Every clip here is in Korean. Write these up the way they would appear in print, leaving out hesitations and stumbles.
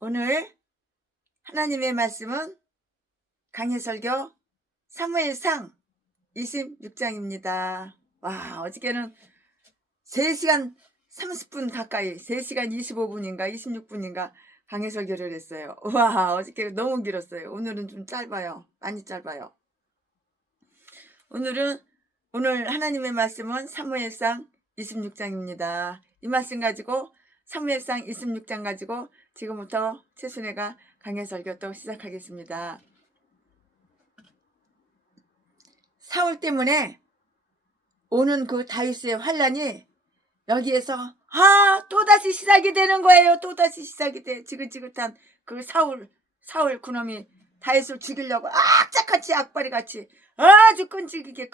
오늘 하나님의 말씀은 강해설교 사무엘상 26장입니다. 와, 어저께는 3시간 30분 가까이 3시간 25분인가 26분인가 강해설교를 했어요. 와, 어저께 너무 길었어요. 오늘은 좀 짧아요. 많이 짧아요. 오늘 하나님의 말씀은 사무엘상 26장입니다. 이 말씀 가지고 사무엘상 26장 가지고 지금부터 최순애가 강해설교 또 시작하겠습니다. 사울 때문에 오는 그 다윗의 환란이 여기에서 또다시 시작이 되는 거예요. 또다시 시작이 돼. 지긋지긋한 그 사울 그놈이 다윗을 죽이려고 악착같이 악바리같이 아주 끈질기게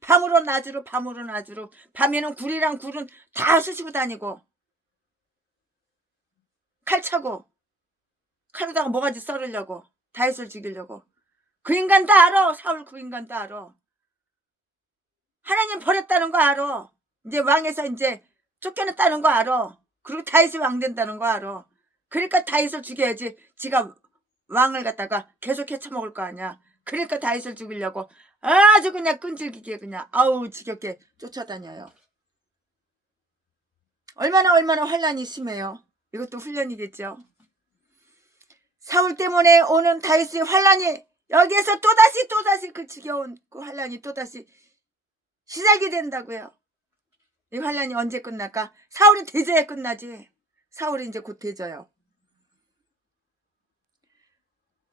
밤으로 낮으로 밤에는 굴이랑 굴은 다 쑤시고 다니고 칼 차고 칼로다가 뭐가지 썰으려고 다윗을 죽이려고. 그 인간도 알아. 사울 그 인간도 알아. 하나님 버렸다는 거 알아. 이제 왕에서 이제 쫓겨났다는 거 알아. 그리고 다윗이 왕 된다는 거 알아. 그러니까 다윗을 죽여야지 지가 왕을 갖다가 계속 해쳐먹을 거 아니야. 그러니까 다윗을 죽이려고 아주 그냥 끈질기게 그냥 아우 지겹게 쫓아다녀요. 얼마나 환란이 심해요. 이것도 훈련이겠죠. 사울 때문에 오는 다윗의 환란이 여기에서 또다시 그 지겨운 그 환란이 또다시 시작이 된다고요. 이 환란이 언제 끝날까? 사울이 대저야 끝나지. 사울이 이제 곧 대저요.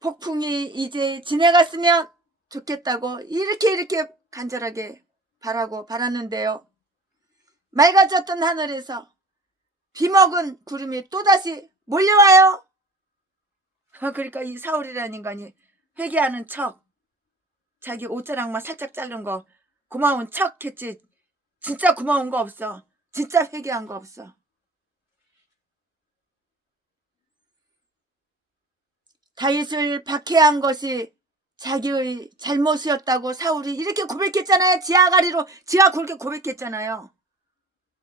폭풍이 이제 지나갔으면 좋겠다고 이렇게 간절하게 바랐는데요. 맑아졌던 하늘에서 비먹은 구름이 또다시 몰려와요. 그러니까 이 사울이라는 인간이 회개하는 척, 자기 옷자락만 살짝 자른 거 고마운 척 했지. 진짜 고마운 거 없어. 진짜 회개한 거 없어. 다윗을 박해한 것이 자기의 잘못이었다고 사울이 이렇게 고백했잖아요. 지가 그렇게 고백했잖아요.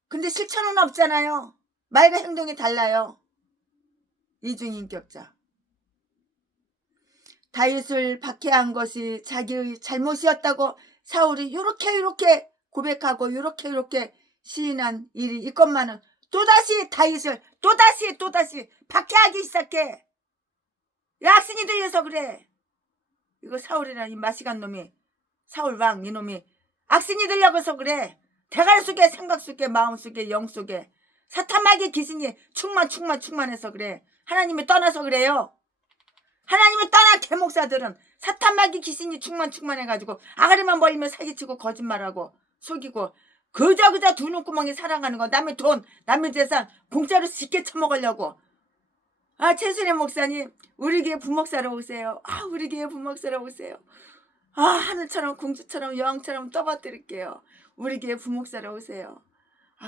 근데 실천은 없잖아요. 말과 행동이 달라요. 이중인격자. 다윗을 박해한 것이 자기의 잘못이었다고 사울이 요렇게 고백하고 요렇게 시인한 일이 있건만은 또다시 다윗을 또다시 박해하기 시작해. 악신이 들려서 그래. 이거 사울이라는 이 마시간 놈이, 사울 왕 이놈이 악신이 들려서 그래. 대가리 속에 생각 속에 마음 속에 영 속에 사탄마귀 귀신이 충만해서 그래. 하나님이 떠나서 그래요. 하나님이 떠난 개목사들은 사탄마귀 귀신이 충만해가지고 아가리만 벌리면 사기치고 거짓말하고 속이고 그저 두 눈구멍이 살아가는 거. 남의 돈 남의 재산 공짜로 쉽게 처먹으려고. 최순애 목사님 우리 교회 부목사로 오세요. 우리 교회 부목사로 오세요. 하늘처럼 공주처럼 여왕처럼 떠받드릴게요. 우리 교회 부목사로 오세요.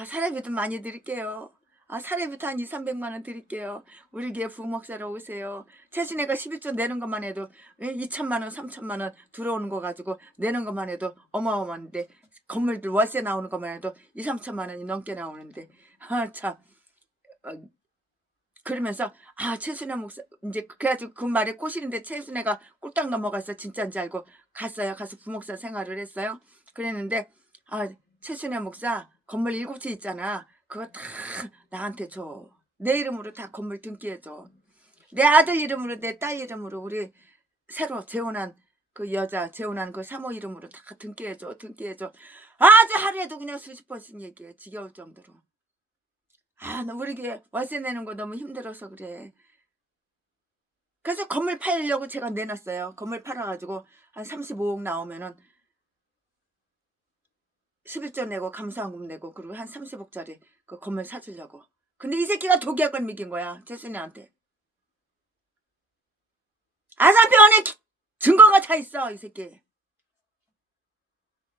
사례비도 많이 드릴게요. 사례비도 한 200~300만 원 드릴게요. 우리 교회 부목사로 오세요. 최순애가 11조 내는 것만 해도 2천만 원 3천만 원 들어오는 거 가지고 내는 것만 해도 어마어마한데, 건물들 월세 나오는 것만 해도 2~3천만 원이 넘게 나오는데 참. 그러면서 최순애 목사 이제 그래가지고 그 말에 꼬시는데 최순애가 꿀딱 넘어가서 진짜인지 알고 갔어요. 가서 부목사 생활을 했어요. 그랬는데 최순애 목사 건물 7채 있잖아. 그거 다 나한테 줘. 내 이름으로 다 건물 등기해줘. 내 아들 이름으로 내 딸 이름으로 우리 새로 재혼한 그 여자 재혼한 그 사모 이름으로 다 등기해줘. 아주 하루에도 그냥 수십 번씩 얘기해. 지겨울 정도로. 우리 교회 월세 내는 거 너무 힘들어서 그래. 그래서 건물 팔려고 제가 내놨어요. 건물 팔아가지고 한 35억 나오면은 11조 내고 감사원금 내고 그리고 한 30억짜리 그 건물 사주려고. 근데 이 새끼가 독약을 먹인 거야. 최순애한테. 아산병원에 증거가 다 있어. 이 새끼.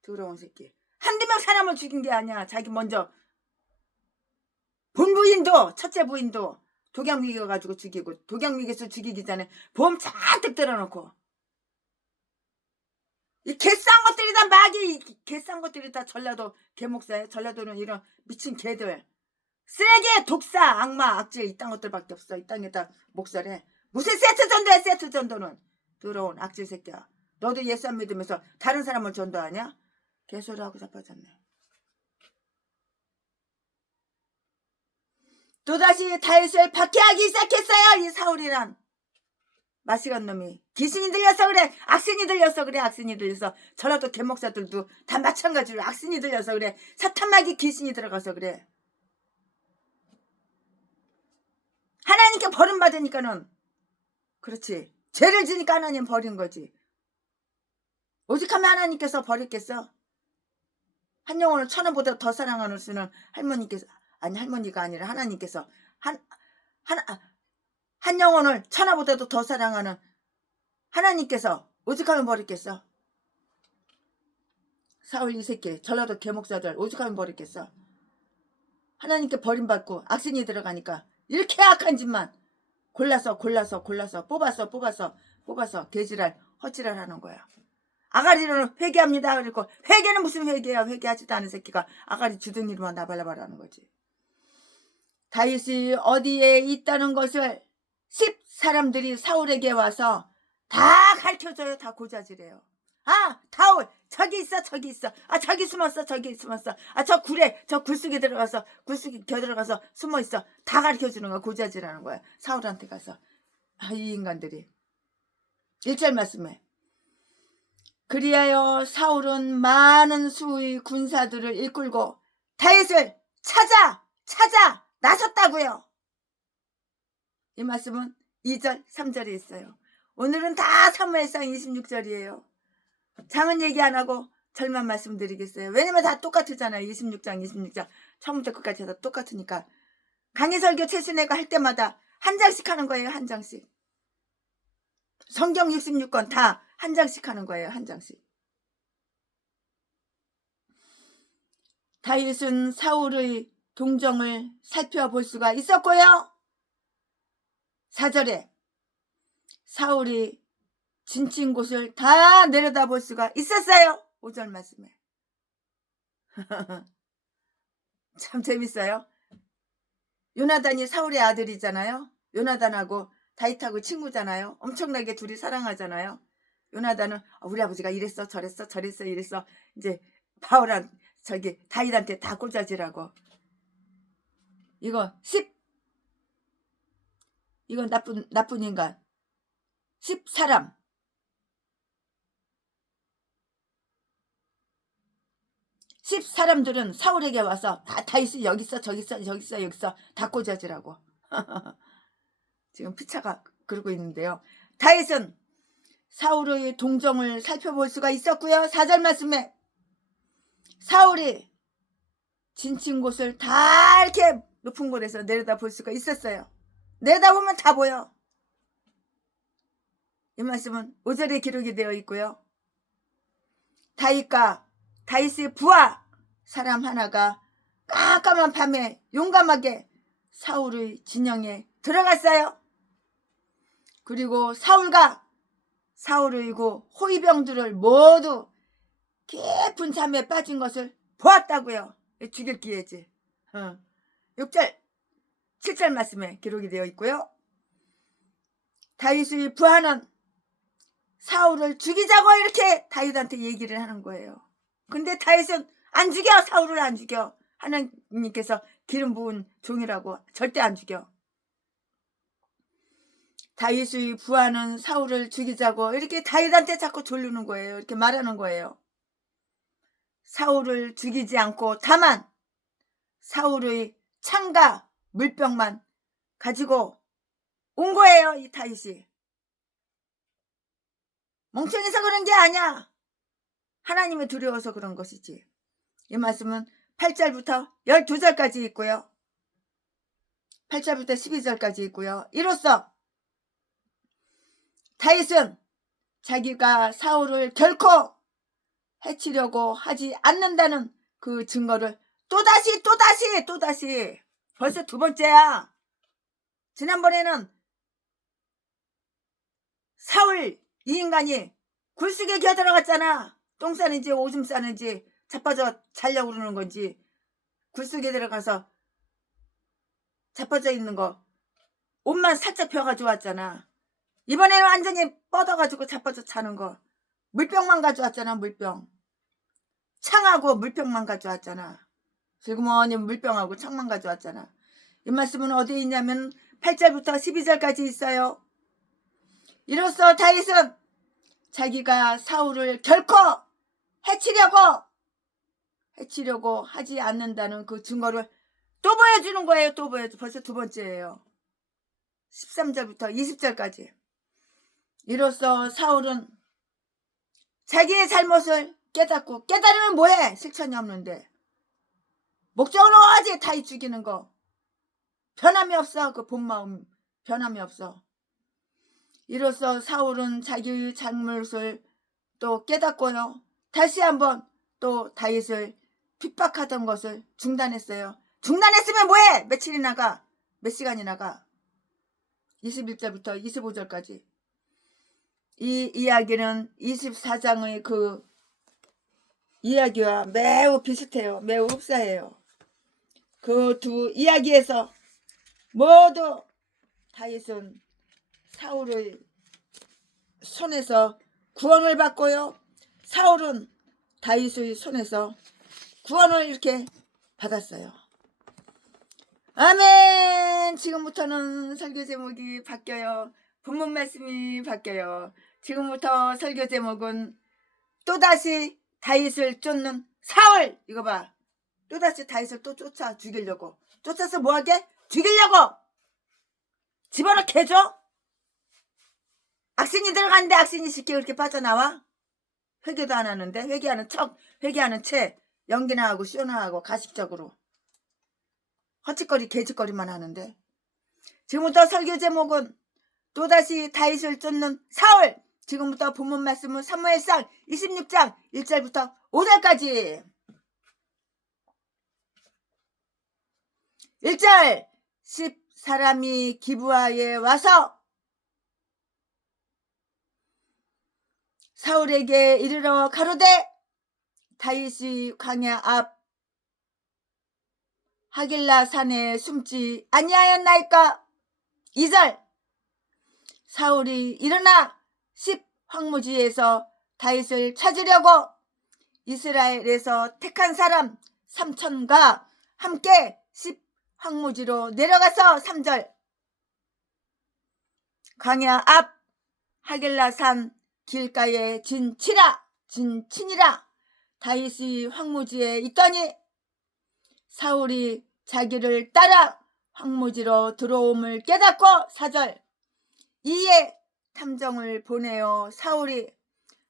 더러운 새끼. 한두 명 사람을 죽인 게 아니야. 자기 먼저 본부인도 첫째 부인도 독약 먹여가지고 죽이고, 독약 먹여서 죽이기 전에 보험 잔뜩 들어놓고. 이 개싼 것들이 다 개싼 것들이 다 전라도 개목사예요. 전라도는 이런 미친 개들. 쓰레기, 독사, 악마, 악질 이딴 것들밖에 없어. 이 땅에다 목살에. 무슨 세트 전도야, 세트 전도는. 더러운 악질 새끼야. 너도 예수 안 믿으면서 다른 사람을 전도하냐? 개소리하고 자빠졌네. 또다시 다윗을 박해하기 시작했어요. 이 사울이란 마시간 놈이. 귀신이 들려서 그래. 악신이 들려서 그래. 악신이 들려서. 저라도 개목사들도 다 마찬가지로 악신이 들려서 그래. 사탄마귀 귀신이 들어가서 그래. 하나님께 버림받으니까는 그렇지. 죄를 지니까 하나님 버린 거지. 오직 하면 하나님께서 버렸겠어? 한 영혼을 1000원보다 더 사랑하는 수는 할머니께서, 아니 할머니가 아니라 하나님께서 한 영혼을 1000원보다도 더 사랑하는 하나님께서 오직 하면 버렸겠어? 사울 이 새끼 전라도 개목사들 오직 하면 버렸겠어? 하나님께 버림받고 악신이 들어가니까 이렇게 악한 짓만 골라서 뽑아서 개지랄 헛지랄 하는 거야. 아가리로는 회개합니다. 그리고 회개는 무슨 회개야. 회개하지도 않은 새끼가 아가리 주둥이로만 나발라바라는 거지. 다윗이 어디에 있다는 것을 10 사람들이 사울에게 와서 다 가르쳐줘요. 다 고자지래요. 아, 다울 저기 있어. 아, 저기 숨었어. 아, 저 굴에 저 굴속에 들어가서 굴속에 겨들어가서 숨어있어. 다 가르쳐주는 거야. 고자지라는 거야. 사울한테 가서. 아, 이 인간들이. 1절 말씀에 그리하여 사울은 많은 수의 군사들을 이끌고 다윗을 찾아 나섰다고요. 이 말씀은 2절 3절에 있어요. 오늘은 다 사무엘상 26절이에요. 장은 얘기 안 하고 절만 말씀드리겠어요. 왜냐면 다 똑같잖아요. 26장 처음부터 끝까지 다 똑같으니까. 강의설교 최순애가 할 때마다 한 장씩 하는 거예요. 한 장씩. 성경 66권 다 한 장씩 하는 거예요. 한 장씩. 다윗은 사울의 동정을 살펴볼 수가 있었고요. 4절에 사울이 진친 곳을 다 내려다볼 수가 있었어요. 5절 말씀에. 참 재밌어요. 요나단이 사울의 아들이잖아요. 요나단하고 다윗하고 친구잖아요. 엄청나게 둘이 사랑하잖아요. 요나단은 우리 아버지가 이랬어 저랬어 이랬어. 이제 바울한 저기 다윗한테 다 꽂아지라고. 이거 10 이건 나쁜 인간. 10 사람. 10 사람들은 사울에게 와서 다윗이 여기 있어 저기 있어 다 꽂아지라고. 지금 피차가 그러고 있는데요. 다윗은 사울의 동정을 살펴볼 수가 있었고요. 4절 말씀에 사울이 진친 곳을 다 이렇게 높은 곳에서 내려다볼 수가 있었어요. 내다보면 다 보여. 이 말씀은 5절에 기록이 되어 있고요. 다윗의 부하 사람 하나가 깜깜한 밤에 용감하게 사울의 진영에 들어갔어요. 그리고 사울의 호위병들을 모두 깊은 잠에 빠진 것을 보았다고요. 죽일 기회지. 6절 7절 말씀에 기록이 되어 있고요. 다윗의 부하는 사울을 죽이자고 이렇게 다윗한테 얘기를 하는 거예요. 근데 다윗은 안 죽여. 사울을 안 죽여. 하나님께서 기름 부은 종이라고 절대 안 죽여. 다윗의 부하는 사울을 죽이자고 이렇게 다윗한테 자꾸 졸르는 거예요. 이렇게 말하는 거예요. 사울을 죽이지 않고 다만 사울의 창과 물병만 가지고 온 거예요. 이 다윗이. 멍청해서 그런 게 아니야. 하나님이 두려워서 그런 것이지. 이 말씀은 8절부터 12절까지 있고요. 8절부터 12절까지 있고요. 이로써 다윗은 자기가 사울을 결코 해치려고 하지 않는다는 그 증거를 또다시 벌써 2번째야. 지난번에는 사울 이 인간이 굴속에 겨들어갔잖아. 똥 싸는지 오줌 싸는지 자빠져 자려고 그러는 건지 굴속에 들어가서 자빠져 있는 거 옷만 살짝 펴가지고 왔잖아. 이번에는 완전히 뻗어가지고 자빠져 차는 거. 물병만 가져왔잖아. 물병. 창하고 물병만 가져왔잖아. 슬그머니 물병하고 창만 가져왔잖아. 이 말씀은 어디에 있냐면 8절부터 12절까지 있어요. 이로써 다윗은 자기가 사울을 결코 해치려고 하지 않는다는 그 증거를 또 보여주는 거예요. 또 보여줘. 벌써 두 번째예요. 13절부터 20절까지. 이로써 사울은 자기의 잘못을 깨닫고, 깨달으면 뭐해? 실천이 없는데. 목적으로 하지. 다윗 죽이는 거. 변함이 없어. 그 본마음 변함이 없어. 이로써 사울은 자기의 잘못을 또 깨닫고요. 다시 한번 또 다윗을 핍박하던 것을 중단했어요. 중단했으면 뭐해? 며칠이나 가? 몇 시간이나 가? 21절부터 25절까지. 이 이야기는 24장의 그 이야기와 매우 비슷해요. 매우 흡사해요. 그 두 이야기에서 모두 다윗은 사울의 손에서 구원을 받고요. 사울은 다윗의 손에서 구원을 이렇게 받았어요. 아멘. 지금부터는 설교 제목이 바뀌어요. 본문 말씀이 바뀌어요. 지금부터 설교 제목은 또다시 다윗을 쫓는 사울. 이거 봐. 또다시 다윗을 또 쫓아 죽이려고. 쫓아서 뭐하게? 죽이려고. 집어넣게 해줘? 악신이 들어갔는데 악신이 쉽게 그렇게 빠져나와? 회개도 안 하는데. 회개하는 척, 회개하는 채 연기나 하고 쇼나 하고 가식적으로 헛짓거리 개짓거리만 하는데. 지금부터 설교 제목은 또다시 다윗을 쫓는 사울. 지금부터 본문 말씀은 사무엘상 26장 1절부터 5절까지. 1절 10사람이 기브아에 와서 사울에게 이르러 가로되 다윗이 광야 앞 하길라 산에 숨지 아니하였나이까. 2절 사울이 일어나 10 황무지에서 다윗을 찾으려고 이스라엘에서 택한 사람 3,000과 함께 10 황무지로 내려가서. 3절 광야 앞 하길라 산 길가에 진친이라 다윗이 황무지에 있더니 사울이 자기를 따라 황무지로 들어옴을 깨닫고. 4절 이에 탐정을 보내어 사울이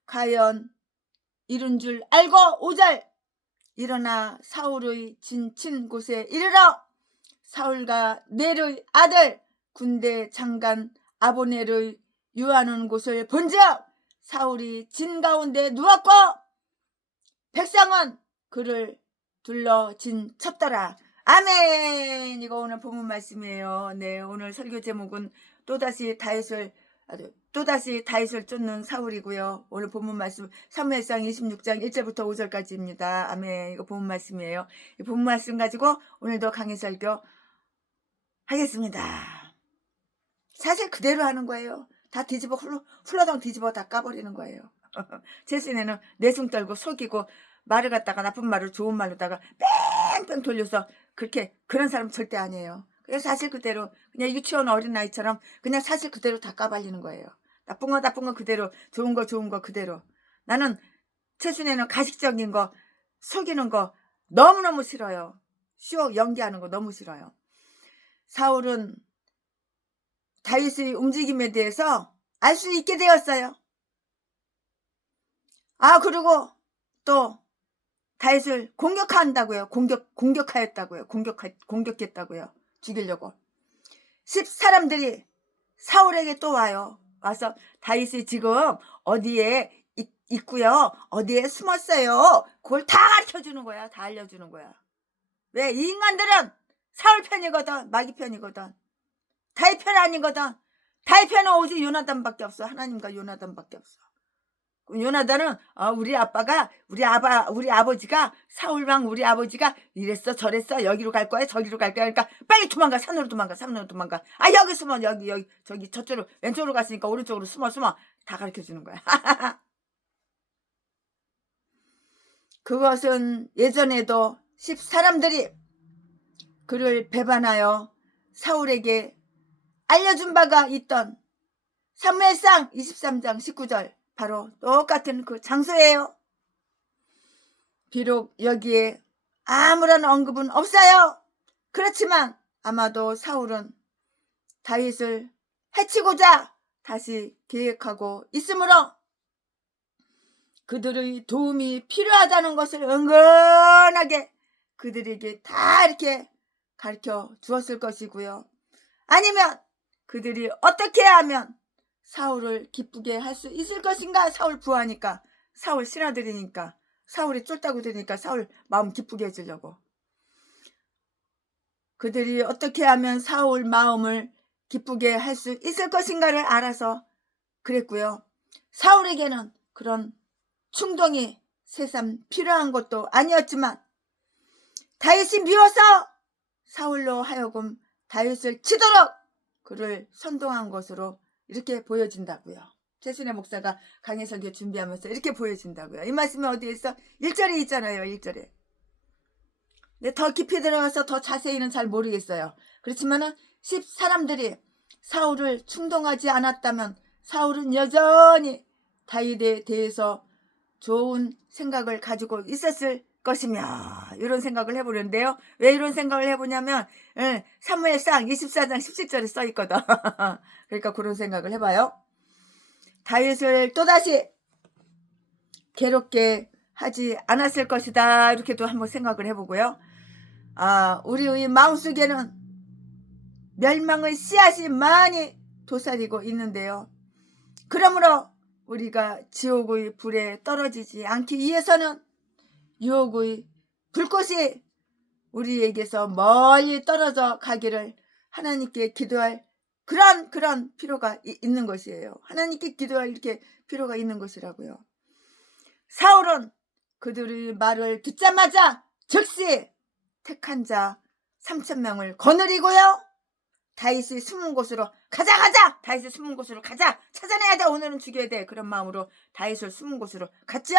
과연 이룬 줄 알고. 5절 일어나 사울의 진친 곳에 이르러 사울과 넬의 아들 군대 장관 아브넬의 유하는 곳을 본즉 사울이 진 가운데 누웠고 백성은 그를 둘러 쳤더라. 아멘. 이거 오늘 본문 말씀이에요. 네, 오늘 설교 제목은 또다시 다윗을 쫓는 사울이고요. 오늘 본문 말씀 사무엘상 26장 1절부터 5절까지입니다. 아멘. 이거 본문 말씀이에요. 이 본문 말씀 가지고 오늘도 강의 설교 하겠습니다. 사실 그대로 하는 거예요. 다 뒤집어 훌러덩 뒤집어 다 까버리는 거예요. 최신에는 내숭 떨고 속이고 말을 갖다가 나쁜 말을 좋은 말로다가 뺑뺑 돌려서 그런 사람 절대 아니에요. 그래서 사실 그대로 그냥 유치원 어린아이처럼 그냥 사실 그대로 다 까발리는 거예요. 나쁜 거 그대로, 좋은 거 그대로. 나는 최순애는 가식적인 거, 속이는 거 너무너무 싫어요. 쇼 연기하는 거 너무 싫어요. 사울은 다윗의 움직임에 대해서 알 수 있게 되었어요. 그리고 또 다윗을 공격한다고요. 공격하였다고요. 공격했다고요. 죽이려고. 10 사람들이 사울에게 또 와요. 와서 다윗이 지금 어디에 있고요. 어디에 숨었어요. 그걸 다 가르쳐주는 거야. 다 알려주는 거야. 왜? 이 인간들은 사울 편이거든. 마귀 편이거든. 다윗 편 아니거든. 다윗 편은 오직 요나단밖에 없어. 하나님과 요나단밖에 없어. 요나단은 우리 아버지가 사울왕 우리 아버지가 이랬어 저랬어 여기로 갈 거야 저기로 갈 거야 그러니까 빨리 도망가 산으로 도망가 여기 숨어 여기 저기 저쪽으로 왼쪽으로 갔으니까 오른쪽으로 숨어 다 가르쳐 주는 거야. 그것은 예전에도 사람들이 그를 배반하여 사울에게 알려준 바가 있던 사무엘상 23장 19절 바로 똑같은 그 장소예요. 비록 여기에 아무런 언급은 없어요. 그렇지만 아마도 사울은 다윗을 해치고자 다시 계획하고 있으므로 그들의 도움이 필요하다는 것을 은근하게 그들에게 다 이렇게 가르쳐 주었을 것이고요. 아니면 그들이 어떻게 하면 사울을 기쁘게 할 수 있을 것인가. 사울 부하니까 사울 신하들이니까 사울이 쫄다고 되니까 사울 마음 기쁘게 해주려고 그들이 어떻게 하면 사울 마음을 기쁘게 할 수 있을 것인가를 알아서 그랬고요. 사울에게는 그런 충동이 새삼 필요한 것도 아니었지만 다윗이 미워서 사울로 하여금 다윗을 치도록 그를 선동한 것으로 이렇게 보여진다고요. 최순애 목사가 강해 설교 준비하면서 이렇게 보여진다고요. 이 말씀이 어디에 있어? 1절에 있잖아요. 1절에. 근데 더 깊이 들어가서 더 자세히는 잘 모르겠어요. 그렇지만은 사람들이 사울을 충동하지 않았다면 사울은 여전히 다윗에 대해서 좋은 생각을 가지고 있었을 것이며 이런 생각을 해보는데요. 왜 이런 생각을 해보냐면 사무엘상 24장 17절에 써있거든. 그러니까 그런 생각을 해봐요. 다윗을 또다시 괴롭게 하지 않았을 것이다 이렇게도 한번 생각을 해보고요. 우리의 마음속에는 멸망의 씨앗이 많이 도사리고 있는데요. 그러므로 우리가 지옥의 불에 떨어지지 않기 위해서는 유혹의 불꽃이 우리에게서 멀리 떨어져 가기를 하나님께 기도할 그런 필요가 있는 것이에요. 하나님께 기도할 이렇게 필요가 있는 것이라고요. 사울은 그들의 말을 듣자마자 즉시 택한 자 3,000명을 거느리고요. 다윗의 숨은 곳으로 가자 다윗의 숨은 곳으로 가자 찾아내야 돼 오늘은 죽여야 돼 그런 마음으로 다윗을 숨은 곳으로 갔죠.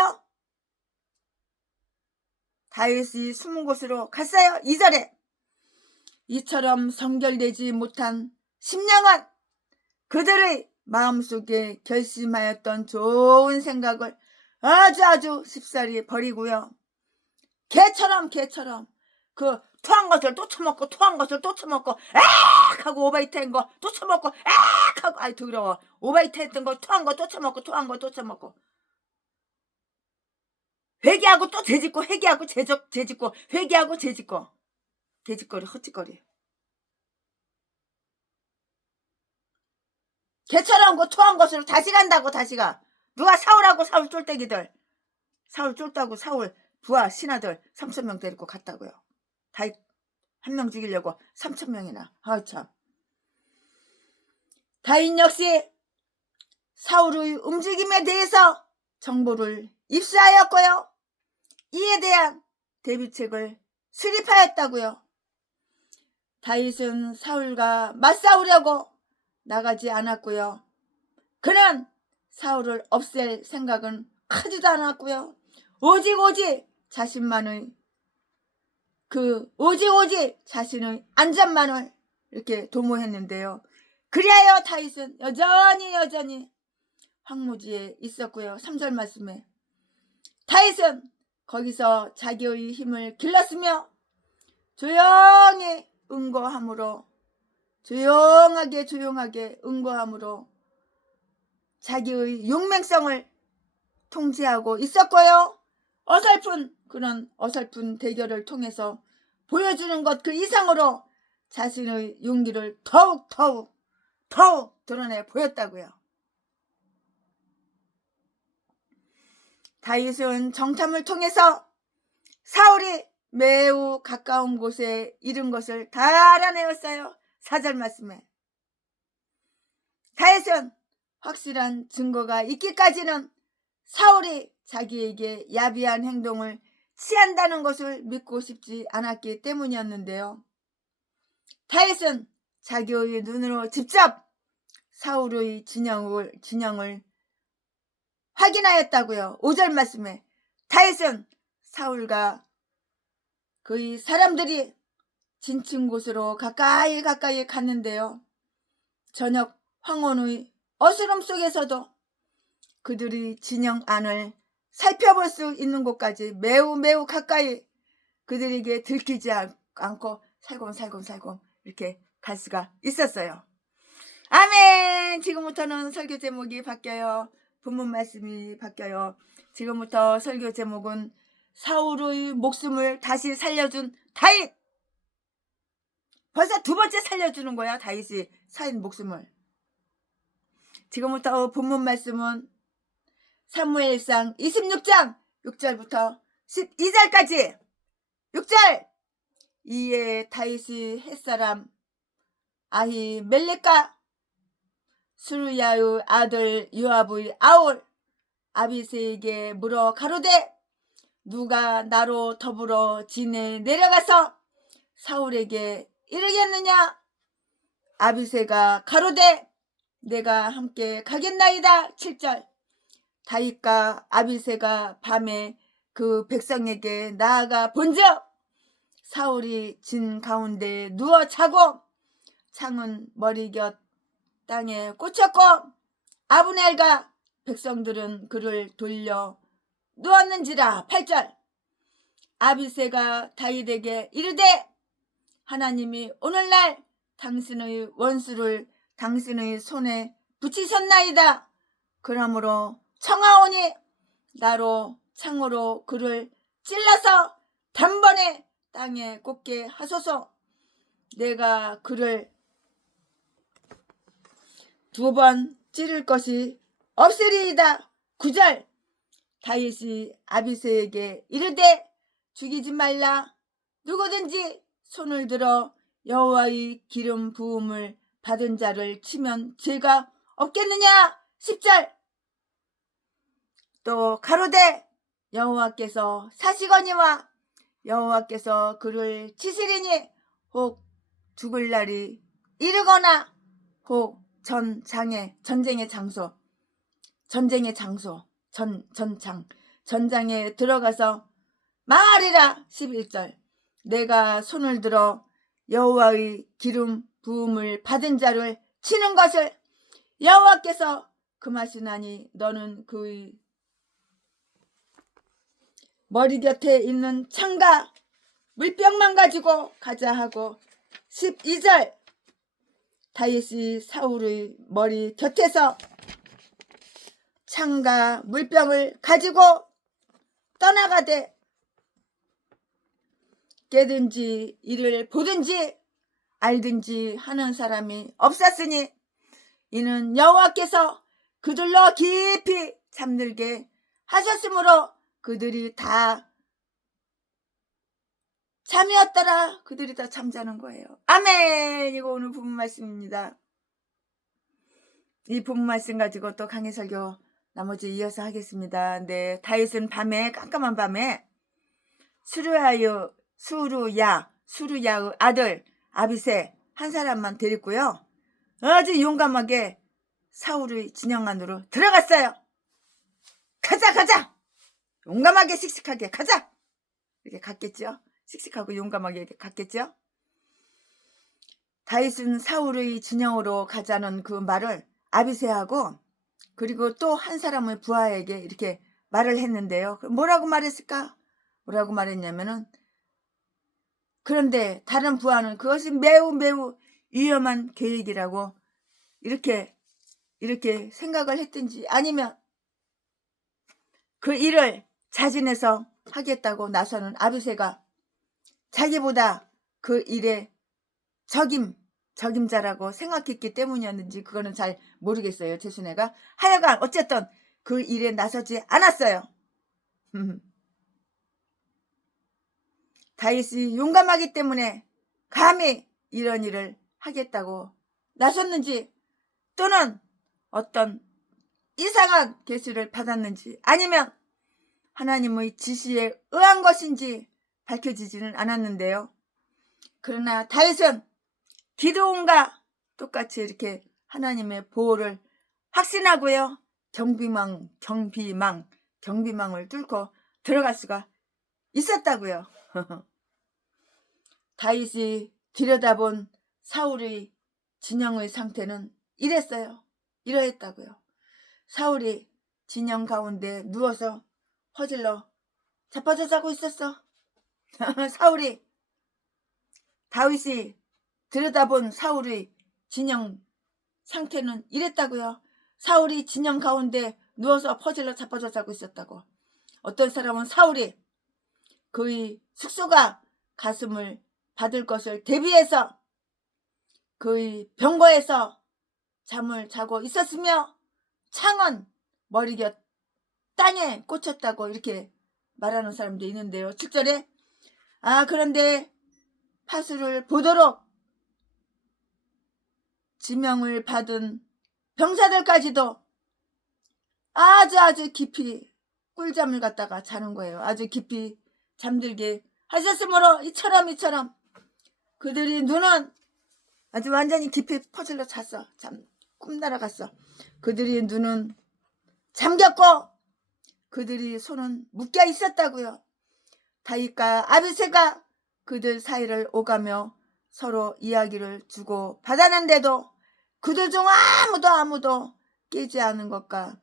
다윗이 숨은 곳으로 갔어요. 2절에 이처럼 성결되지 못한 심령은 그들의 마음속에 결심하였던 좋은 생각을 아주 쉽사리 버리고요. 개처럼 그 토한 것을 또 처먹고 액 하고 오바이트한 거 또 처먹고 액 하고 아이 더러워 오바이트 했던 거 토한 거 또 처먹고 회개하고 또 재짓고 회개하고 재짓고 회개하고 재짓고 개짓거리 헛짓거리 개처럼 그 토한 것으로 다시 간다고 다시 가. 누가 사울하고 사울 쫄대기들 사울 쫄다고 사울 부하 신하들 3,000명 데리고 갔다고요. 다윗 한 명 죽이려고 3,000명이나. 참. 다윗 역시 사울의 움직임에 대해서 정보를 입수하였고요. 이에 대한 대비책을 수립하였다고요. 다윗은 사울과 맞싸우려고 나가지 않았고요. 그는 사울을 없앨 생각은 하지도 않았고요. 오직 자신만의 오직 자신의 안전만을 이렇게 도모했는데요. 그리하여 다윗은 여전히 황무지에 있었고요. 3절 말씀에 다윗은 거기서 자기의 힘을 길렀으며 조용히 응거함으로 조용하게 응거함으로 자기의 용맹성을 통제하고 있었고요. 그런 어설픈 대결을 통해서 보여주는 것 그 이상으로 자신의 용기를 더욱 드러내 보였다고요. 다윗은 정탐을 통해서 사울이 매우 가까운 곳에 이른 것을 다 알아내었어요. 4절 말씀에 다윗은 확실한 증거가 있기까지는 사울이 자기에게 야비한 행동을 취한다는 것을 믿고 싶지 않았기 때문이었는데요. 다윗은 자기의 눈으로 직접 사울의 진영을 확인하였다고요. 5절 말씀에 다윗은 사울과 그의 사람들이 진친 곳으로 가까이 갔는데요. 저녁 황혼의 어스름 속에서도 그들이 진영 안을 살펴볼 수 있는 곳까지 매우 가까이 그들에게 들키지 않고 살곰 이렇게 갈 수가 있었어요. 아멘. 지금부터는 설교 제목이 바뀌어요. 본문 말씀이 바뀌어요. 지금부터 설교 제목은 사울의 목숨을 다시 살려준 다윗. 벌써 두 번째 살려주는 거야. 다윗이 사울 목숨을. 지금부터 본문 말씀은 사무엘상 26장 6절부터 12절까지. 6절. 이에 다윗이 햇사람 아히멜렉과 수르야의 아들 요압의 아울 아비새에게 물어 가로되 누가 나로 더불어 진에 내려가서 사울에게 이르겠느냐? 아비새가 가로되 내가 함께 가겠나이다. 7절. 다윗과 아비새가 밤에 그 백성에게 나아가 본즉 사울이 진 가운데 누워 자고 창은 머리 곁 땅에 꽂혔고 아브넬과 백성들은 그를 돌려 누웠는지라. 8절. 아비새가 다윗에게 이르되 하나님이 오늘날 당신의 원수를 당신의 손에 붙이셨나이다. 그러므로 청하오니 나로 창으로 그를 찔러서 단번에 땅에 꽂게 하소서. 내가 그를 2번 찌를 것이 없으리이다. 9절. 다윗이 아비새에게 이르되 죽이지 말라. 누구든지 손을 들어 여호와의 기름 부음을 받은 자를 치면 죄가 없겠느냐. 10절. 또 가로되 여호와께서 사시거니와 여호와께서 그를 치시리니 혹 죽을 날이 이르거나 혹 전쟁의 장소 전장에 들어가서 망하리라. 11절. 내가 손을 들어 여호와의 기름 부음을 받은 자를 치는 것을 여호와께서 금하시나니 너는 그의 머리 곁에 있는 창과 물병만 가지고 가자 하고. 12절. 다윗이 사울의 머리 곁에서 창과 물병을 가지고 떠나가되 깨든지 이를 보든지 알든지 하는 사람이 없었으니 이는 여호와께서 그들로 깊이 잠들게 하셨으므로 그들이 다 잠이었더라. 그들이 다 잠자는 거예요. 아멘. 이거 오늘 본문 말씀입니다. 이 본문 말씀 가지고 또 강해 설교 나머지 이어서 하겠습니다. 네, 다윗은 밤에 깜깜한 밤에 수르야의 아들 아비새 한 사람만 데리고요. 아주 용감하게 사울의 진영 안으로 들어갔어요. 가자. 용감하게 씩씩하게 가자. 이렇게 갔겠죠. 씩씩하고 용감하게 이렇게 갔겠죠. 다윗은 사울의 진영으로 가자는 그 말을 아비새하고 그리고 또 한 사람의 부하에게 이렇게 말을 했는데요. 뭐라고 말했을까? 뭐라고 말했냐면은 그런데 다른 부하는 그것이 매우 위험한 계획이라고 이렇게 생각을 했든지 아니면 그 일을 자진해서 하겠다고 나서는 아비새가 자기보다 그 일에 적임자라고 생각했기 때문이었는지 그거는 잘 모르겠어요. 제 순애가 하여간 어쨌든 그 일에 나서지 않았어요. 다윗이 용감하기 때문에 감히 이런 일을 하겠다고 나섰는지 또는 어떤 이상한 계시를 받았는지 아니면 하나님의 지시에 의한 것인지 밝혀지지는 않았는데요. 그러나 다윗은 기드온과 똑같이 이렇게 하나님의 보호를 확신하고요. 경비망을 뚫고 들어갈 수가 있었다고요. 다윗이 들여다본 사울의 진영의 상태는 이러했다고요. 사울이 진영 가운데 누워서 허질러 자빠져 자고 있었어. 다윗이 들여다본 사울의 진영 상태는 이랬다고요. 사울이 진영 가운데 누워서 퍼질러 자빠져 자고 있었다고. 어떤 사람은 사울이 그의 숙소가 가슴을 받을 것을 대비해서 그의 병거에서 잠을 자고 있었으며 창은 머리곁 땅에 꽂혔다고 이렇게 말하는 사람도 있는데요. 7절에 그런데 파수를 보도록 지명을 받은 병사들까지도 아주 깊이 꿀잠을 갖다가 자는 거예요. 아주 깊이 잠들게 하셨으므로 이처럼 그들이 눈은 아주 완전히 깊이 퍼질러 잤어. 꿈 날아갔어. 그들이 눈은 잠겼고 그들이 손은 묶여 있었다고요. 다윗과 아비새가 그들 사이를 오가며 서로 이야기를 주고 받았는데도 그들 중 아무도 깨지 않은 것과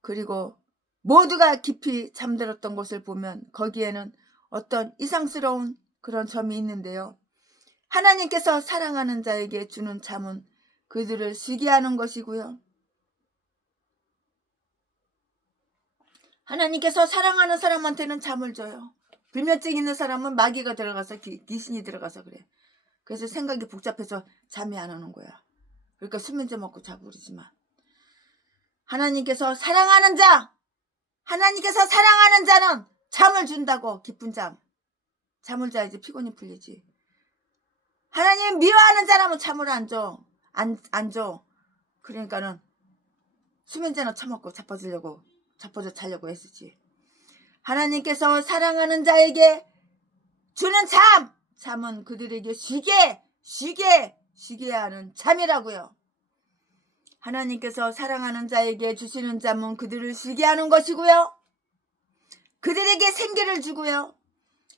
그리고 모두가 깊이 잠들었던 것을 보면 거기에는 어떤 이상스러운 그런 점이 있는데요. 하나님께서 사랑하는 자에게 주는 잠은 그들을 쉬게 하는 것이고요. 하나님께서 사랑하는 사람한테는 잠을 줘요. 불면증 있는 사람은 마귀가 들어가서 귀신이 들어가서 그래. 그래서 생각이 복잡해서 잠이 안 오는 거야. 그러니까 수면제 먹고 자고 그러지만 하나님께서 사랑하는 자는 잠을 준다고. 깊은 잠을 자야지 피곤이 풀리지. 하나님 미워하는 사람은 잠을 안 줘. 안 줘. 그러니까는 수면제나 처먹고 자빠져 자려고 했었지. 하나님께서 사랑하는 자에게 주는 잠은 그들에게 쉬게 하는 잠이라고요. 하나님께서 사랑하는 자에게 주시는 잠은 그들을 쉬게 하는 것이고요. 그들에게 생기를 주고요.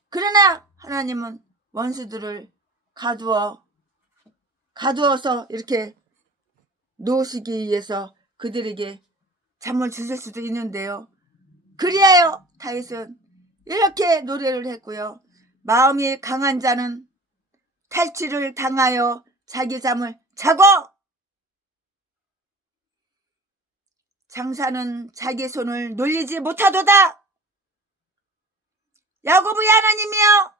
그러나 하나님은 원수들을 가두어서 이렇게 놓으시기 위해서 그들에게 잠을 주실 수도 있는데요. 그리하여 다윗은 이렇게 노래를 했고요. 마음이 강한 자는 탈취를 당하여 자기 잠을 자고 장사는 자기 손을 놀리지 못하도다. 야곱의 하나님이여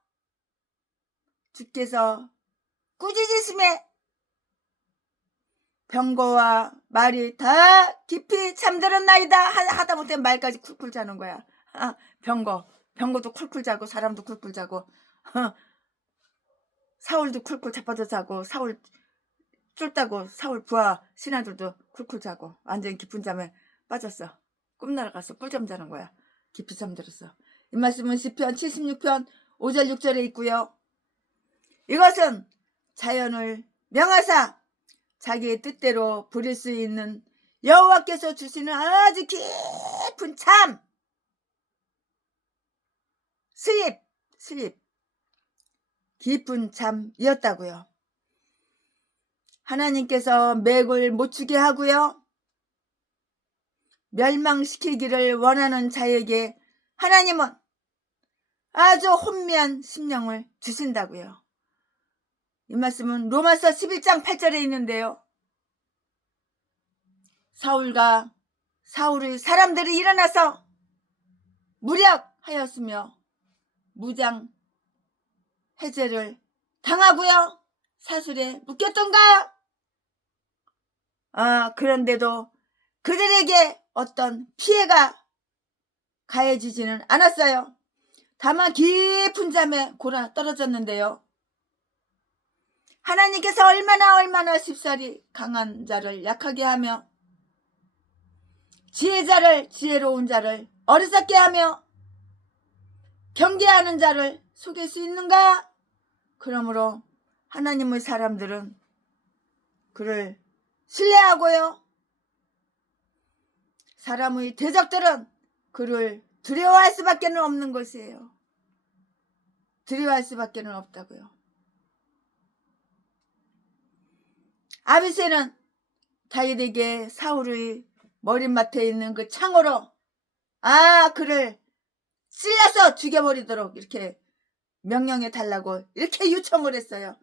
주께서 꾸짖으심에 병거와 말이 다 깊이 잠들었나이다 하다못해 말까지 쿨쿨 자는 거야. 병거도 쿨쿨 자고 사람도 쿨쿨 자고 사울도 쿨쿨 자빠져 자고 사울 쫄다고 사울 부하 신하들도 쿨쿨 자고 완전히 깊은 잠에 빠졌어. 꿈 날아갔어. 꿀잠 자는 거야. 깊이 잠들었어. 이 말씀은 시편 76편 5절 6절에 있고요. 이것은 자연을 명하사 자기의 뜻대로 부릴 수 있는 여호와께서 주시는 아주 깊은 수입 깊은 잠이었다고요. 하나님께서 맥을 못 추게 하고요. 멸망시키기를 원하는 자에게 하나님은 아주 혼미한 심령을 주신다고요. 이 말씀은 로마서 11장 8절에 있는데요. 사울의 사람들이 일어나서 무력하였으며 무장 해제를 당하고요. 사술에 묶였던가? 그런데도 그들에게 어떤 피해가 가해지지는 않았어요. 다만 깊은 잠에 골아 떨어졌는데요. 하나님께서 얼마나 쉽사리 강한 자를 약하게 하며 지혜자를 지혜로운 자를 어리석게 하며 경계하는 자를 속일 수 있는가? 그러므로 하나님의 사람들은 그를 신뢰하고요. 사람의 대적들은 그를 두려워할 수밖에 없는 것이에요. 두려워할 수밖에 없다고요. 아비새는 다윗에게 사울의 머리맡에 있는 그 창으로 그를 찔러서 죽여버리도록 이렇게 명령해 달라고 이렇게 요청을 했어요.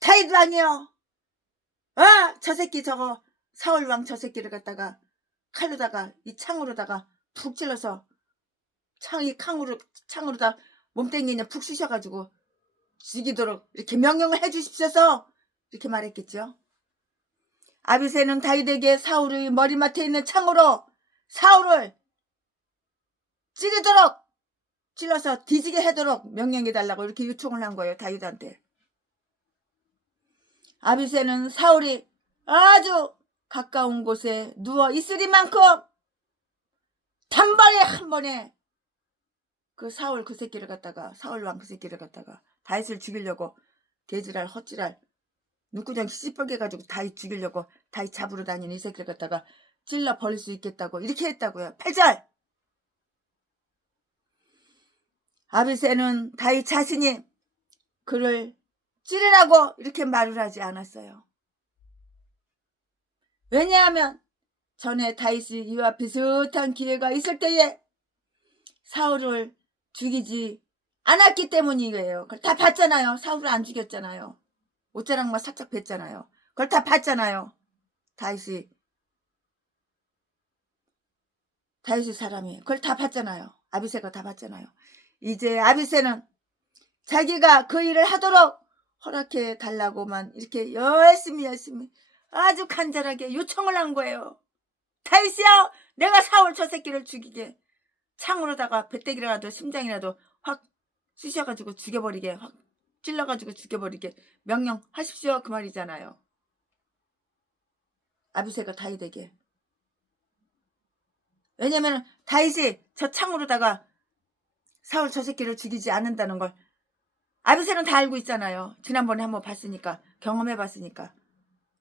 다윗 왕이요. 저 새끼 저거 사울 왕 저 새끼를 갖다가 칼로다가 이 창으로다가 푹 찔러서 창으로다 몸땡이에 푹 쑤셔가지고 죽이도록 이렇게 명령을 해주십시오. 이렇게 말했겠죠. 아비새는 다윗에게 사울의 머리맡에 있는 창으로 사울을 찔러서 뒤지게 하도록 명령해달라고 이렇게 요청을 한 거예요. 다윗한테. 아비새는 사울이 아주 가까운 곳에 누워 있으리만큼 단번에 한 번에 그 사울 그 새끼를 갖다가 사울 왕 그 새끼를 갖다가 다윗을 죽이려고 개지랄 헛지랄 눈구녕 시뻘게 가지고 다윗 죽이려고 다윗 잡으러 다니는 이 새끼를 갖다가 찔러 버릴 수 있겠다고 이렇게 했다고요. 8절. 아비새는 다윗 자신이 그를 찌르라고 이렇게 말을 하지 않았어요. 왜냐하면 전에 다윗이 이와 비슷한 기회가 있을 때에 사울을 죽이지 않았기 때문이에요. 그걸 다 봤잖아요. 사울을 안 죽였잖아요. 옷자락만 살짝 뱉잖아요. 그걸 다 봤잖아요. 다윗이 사람이 그걸 다 봤잖아요. 아비새가 다 봤잖아요. 이제 아비새는 자기가 그 일을 하도록 허락해 달라고만 이렇게 열심히 아주 간절하게 요청을 한 거예요. 다윗이여, 내가 사울 저 새끼를 죽이게 창으로다가 배때기라도 심장이라도 확 쑤셔가지고 죽여버리게 확 찔러가지고 죽여버리게 명령하십시오. 그 말이잖아요. 아비새가 다윗에게. 왜냐면 다윗이 저 창으로다가 사울 저 새끼를 죽이지 않는다는 걸 아비새는 다 알고 있잖아요. 지난번에 한번 봤으니까, 경험해봤으니까.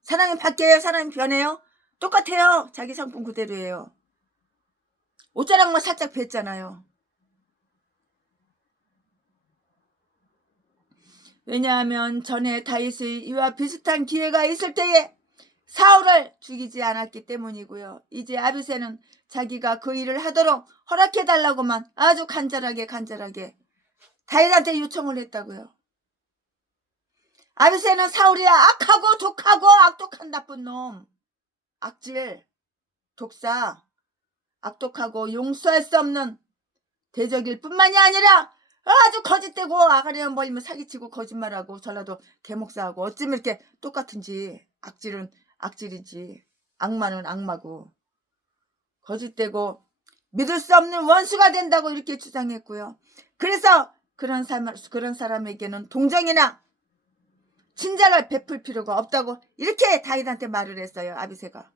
사람이 바뀌어요? 사람이 변해요? 똑같아요. 자기 성품 그대로예요. 옷자락만 살짝 뱉잖아요. 왜냐하면 전에 다윗의 이와 비슷한 기회가 있을 때에 사울을 죽이지 않았기 때문이고요. 이제 아비새는 자기가 그 일을 하도록 허락해달라고만 아주 간절하게 다윗한테 요청을 했다고요. 아비새는 사울이 악하고 독하고 악독한 나쁜 놈, 악질, 독사, 악독하고 용서할 수 없는 대적일 뿐만이 아니라 아주 거짓되고 아가리만 벌리면 사기치고 거짓말하고 전라도 개목사하고 어쩌면 이렇게 똑같은지. 악질은 악질이지, 악마는 악마고, 거짓되고 믿을 수 없는 원수가 된다고 이렇게 주장했고요. 그래서 그런 사람에게는 동정이나 친절을 베풀 필요가 없다고 이렇게 다윗한테 말을 했어요. 아비새가.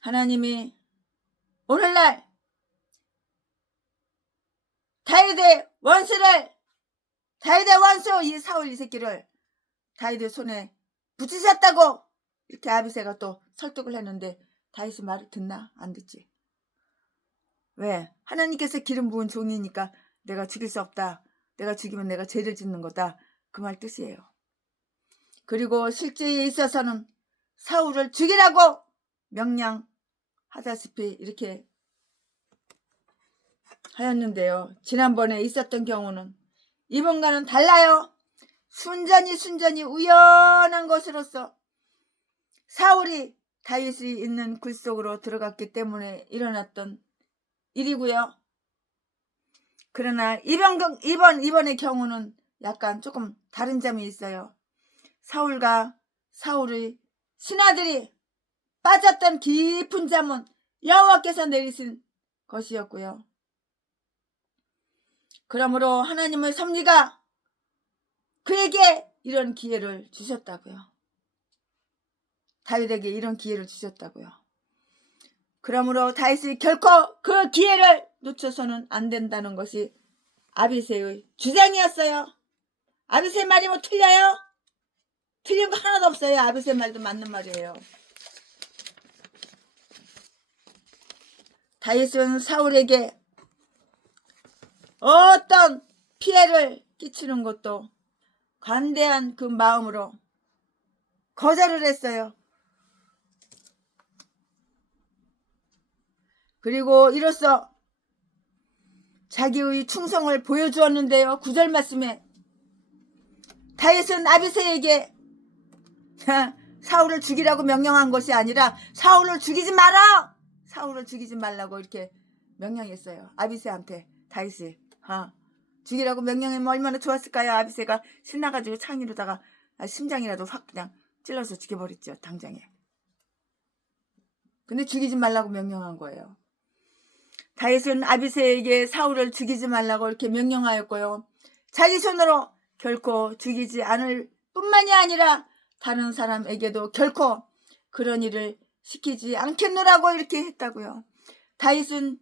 하나님이 오늘날 다윗의 원수 이 사울 이 새끼를 다윗의 손에 붙이셨다고 이렇게 아비새가 또 설득을 했는데 다윗이 말을 듣나? 안 듣지. 왜? 하나님께서 기름 부은 종이니까 내가 죽일 수 없다. 내가 죽이면 내가 죄를 짓는 거다. 그 말 뜻이에요. 그리고 실제에 있어서는 사울을 죽이라고 명령하다시피 이렇게 하였는데요. 지난번에 있었던 경우는 이번과는 달라요. 순전히 우연한 것으로서 사울이 다윗이 있는 굴 속으로 들어갔기 때문에 일어났던 일이고요. 그러나 이번의 경우는 약간 조금 다른 점이 있어요. 사울과 사울의 신하들이 빠졌던 깊은 잠은 여호와께서 내리신 것이었고요. 그러므로 하나님의 섭리가 그에게 이런 기회를 주셨다고요. 다윗에게 이런 기회를 주셨다고요. 그러므로 다윗이 결코 그 기회를 놓쳐서는 안 된다는 것이 아비새의 주장이었어요. 아비새 말이 뭐 틀려요? 틀린 거 하나도 없어요. 아비새 말도 맞는 말이에요. 다윗은 사울에게 어떤 피해를 끼치는 것도 관대한 그 마음으로 거절을 했어요. 그리고 이로써 자기의 충성을 보여주었는데요. 9절 말씀에 다윗은 아비새에게 사울을 죽이라고 명령한 것이 아니라 사울을 죽이지 마라! 사울을 죽이지 말라고 이렇게 명령했어요. 아비새한테 다윗이. 죽이라고 명령하면 얼마나 좋았을까요? 아비새가 신나가지고 창이로다가 심장이라도 확 그냥 찔러서 죽여버렸죠. 당장에. 근데 죽이지 말라고 명령한 거예요. 다윗은 아비새에게 사울을 죽이지 말라고 이렇게 명령하였고요. 자기 손으로 결코 죽이지 않을 뿐만이 아니라 다른 사람에게도 결코 그런 일을 시키지 않겠노라고 이렇게 했다고요. 다윗은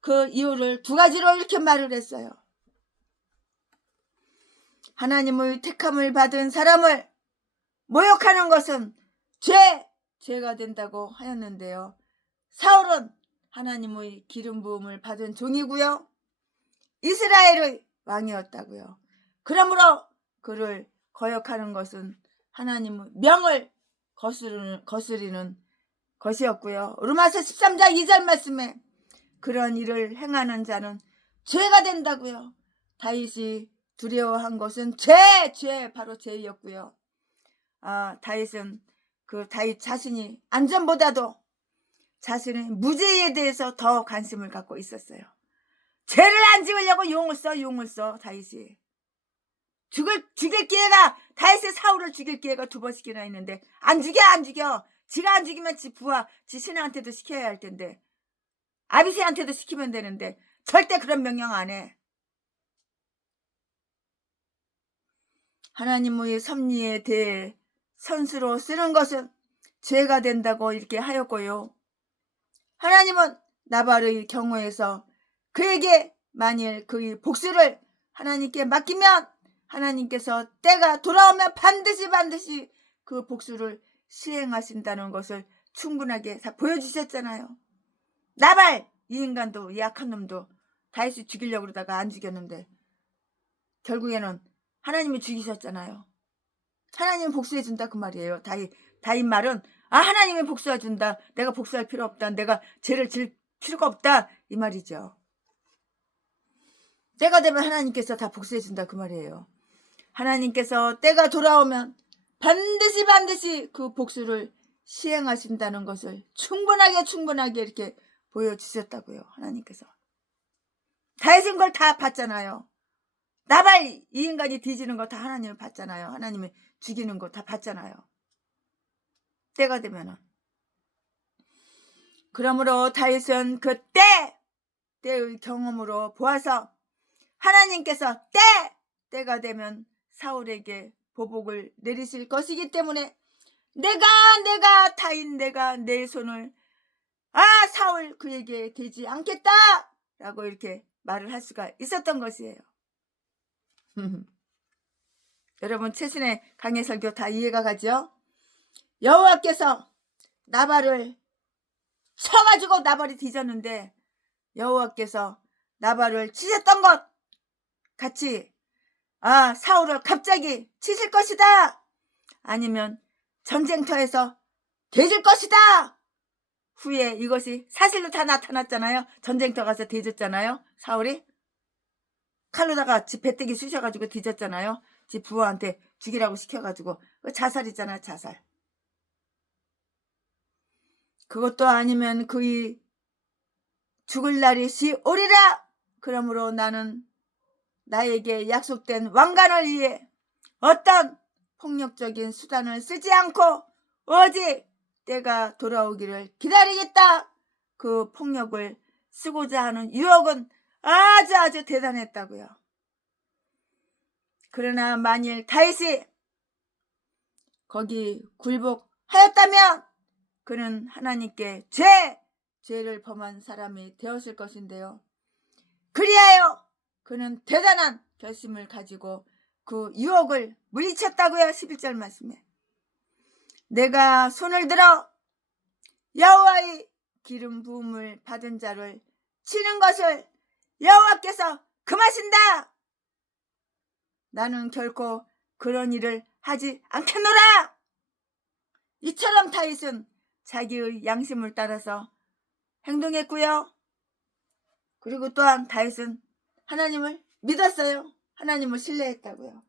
그 이유를 두 가지로 이렇게 말을 했어요. 하나님의 택함을 받은 사람을 모욕하는 것은 죄가 된다고 하였는데요. 사울은 하나님의 기름 부음을 받은 종이고요. 이스라엘의 왕이었다고요. 그러므로 그를 거역하는 것은 하나님의 명을 거스리는 것이었고요. 로마서 13장 2절 말씀에 그런 일을 행하는 자는 죄가 된다고요. 다윗이 두려워한 것은 바로 죄였고요. 다윗은 그 다윗 자신이 안전보다도 자신의 무죄에 대해서 더 관심을 갖고 있었어요. 죄를 안 지으려고 용을 써 다윗이. 죽일 기회가 다윗이 사울을 죽일 기회가 2번씩이나 있는데 안 죽여. 지가 안 죽이면 지 부하 지 신하한테도 시켜야 할 텐데 아비새한테도 시키면 되는데 절대 그런 명령 안 해. 하나님의 섭리에 대해 선수로 쓰는 것은 죄가 된다고 이렇게 하였고요. 하나님은 나발의 경우에서 그에게 만일 그의 복수를 하나님께 맡기면 하나님께서 때가 돌아오면 반드시 그 복수를 시행하신다는 것을 충분하게 다 보여주셨잖아요. 나발 이 인간도 이 악한 놈도 다윗을 죽이려고 그러다가 안 죽였는데 결국에는 하나님이 죽이셨잖아요. 하나님이 복수해준다 그 말이에요. 다윗 말은 하나님이 복수해준다. 내가 복수할 필요 없다. 내가 죄를 질 필요가 없다. 이 말이죠. 때가 되면 하나님께서 다 복수해준다 그 말이에요. 하나님께서 때가 돌아오면 반드시 그 복수를 시행하신다는 것을 충분하게 이렇게 보여주셨다고요. 하나님께서. 다윗은 걸 다 봤잖아요. 나발 이 인간이 뒤지는 거 다 하나님을 봤잖아요. 하나님이 죽이는 거 다 봤잖아요. 때가 되면은. 그러므로 다윗은 그 때의 경험으로 보아서 하나님께서 때가 되면 사울에게 보복을 내리실 것이기 때문에 내가 내 손을 사울 그에게 대지 않겠다 라고 이렇게 말을 할 수가 있었던 것이에요. 여러분 최신의 강해 설교 다 이해가 가죠? 여호와께서 나발을 쳐가지고 나발이 뒤졌는데 여호와께서 나발을 치셨던 것 같이 사울을 갑자기 치실 것이다 아니면 전쟁터에서 대질 것이다 후에 이것이 사실로 다 나타났잖아요. 전쟁터 가서 뒤졌잖아요. 사울이 칼로다가 지 배때기 쑤셔가지고 뒤졌잖아요. 지 부하한테 죽이라고 시켜가지고 자살이잖아요. 자살. 그것도 아니면 그의 죽을 날이 시오리라. 그러므로 나는 나에게 약속된 왕관을 위해 어떤 폭력적인 수단을 쓰지 않고 오직 때가 돌아오기를 기다리겠다. 그 폭력을 쓰고자 하는 유혹은 아주 대단했다고요. 그러나 만일 다윗이 거기 굴복하지 하였다면 그는 하나님께 죄를 범한 사람이 되었을 것인데요. 그리하여 그는 대단한 결심을 가지고 그 유혹을 물리쳤다고요. 11절 말씀에 내가 손을 들어 여호와의 기름 부음을 받은 자를 치는 것을 여호와께서 금하신다. 나는 결코 그런 일을 하지 않겠노라. 이처럼 다윗은 자기의 양심을 따라서 행동했고요. 그리고 또한 다윗은 하나님을 믿었어요. 하나님을 신뢰했다고요.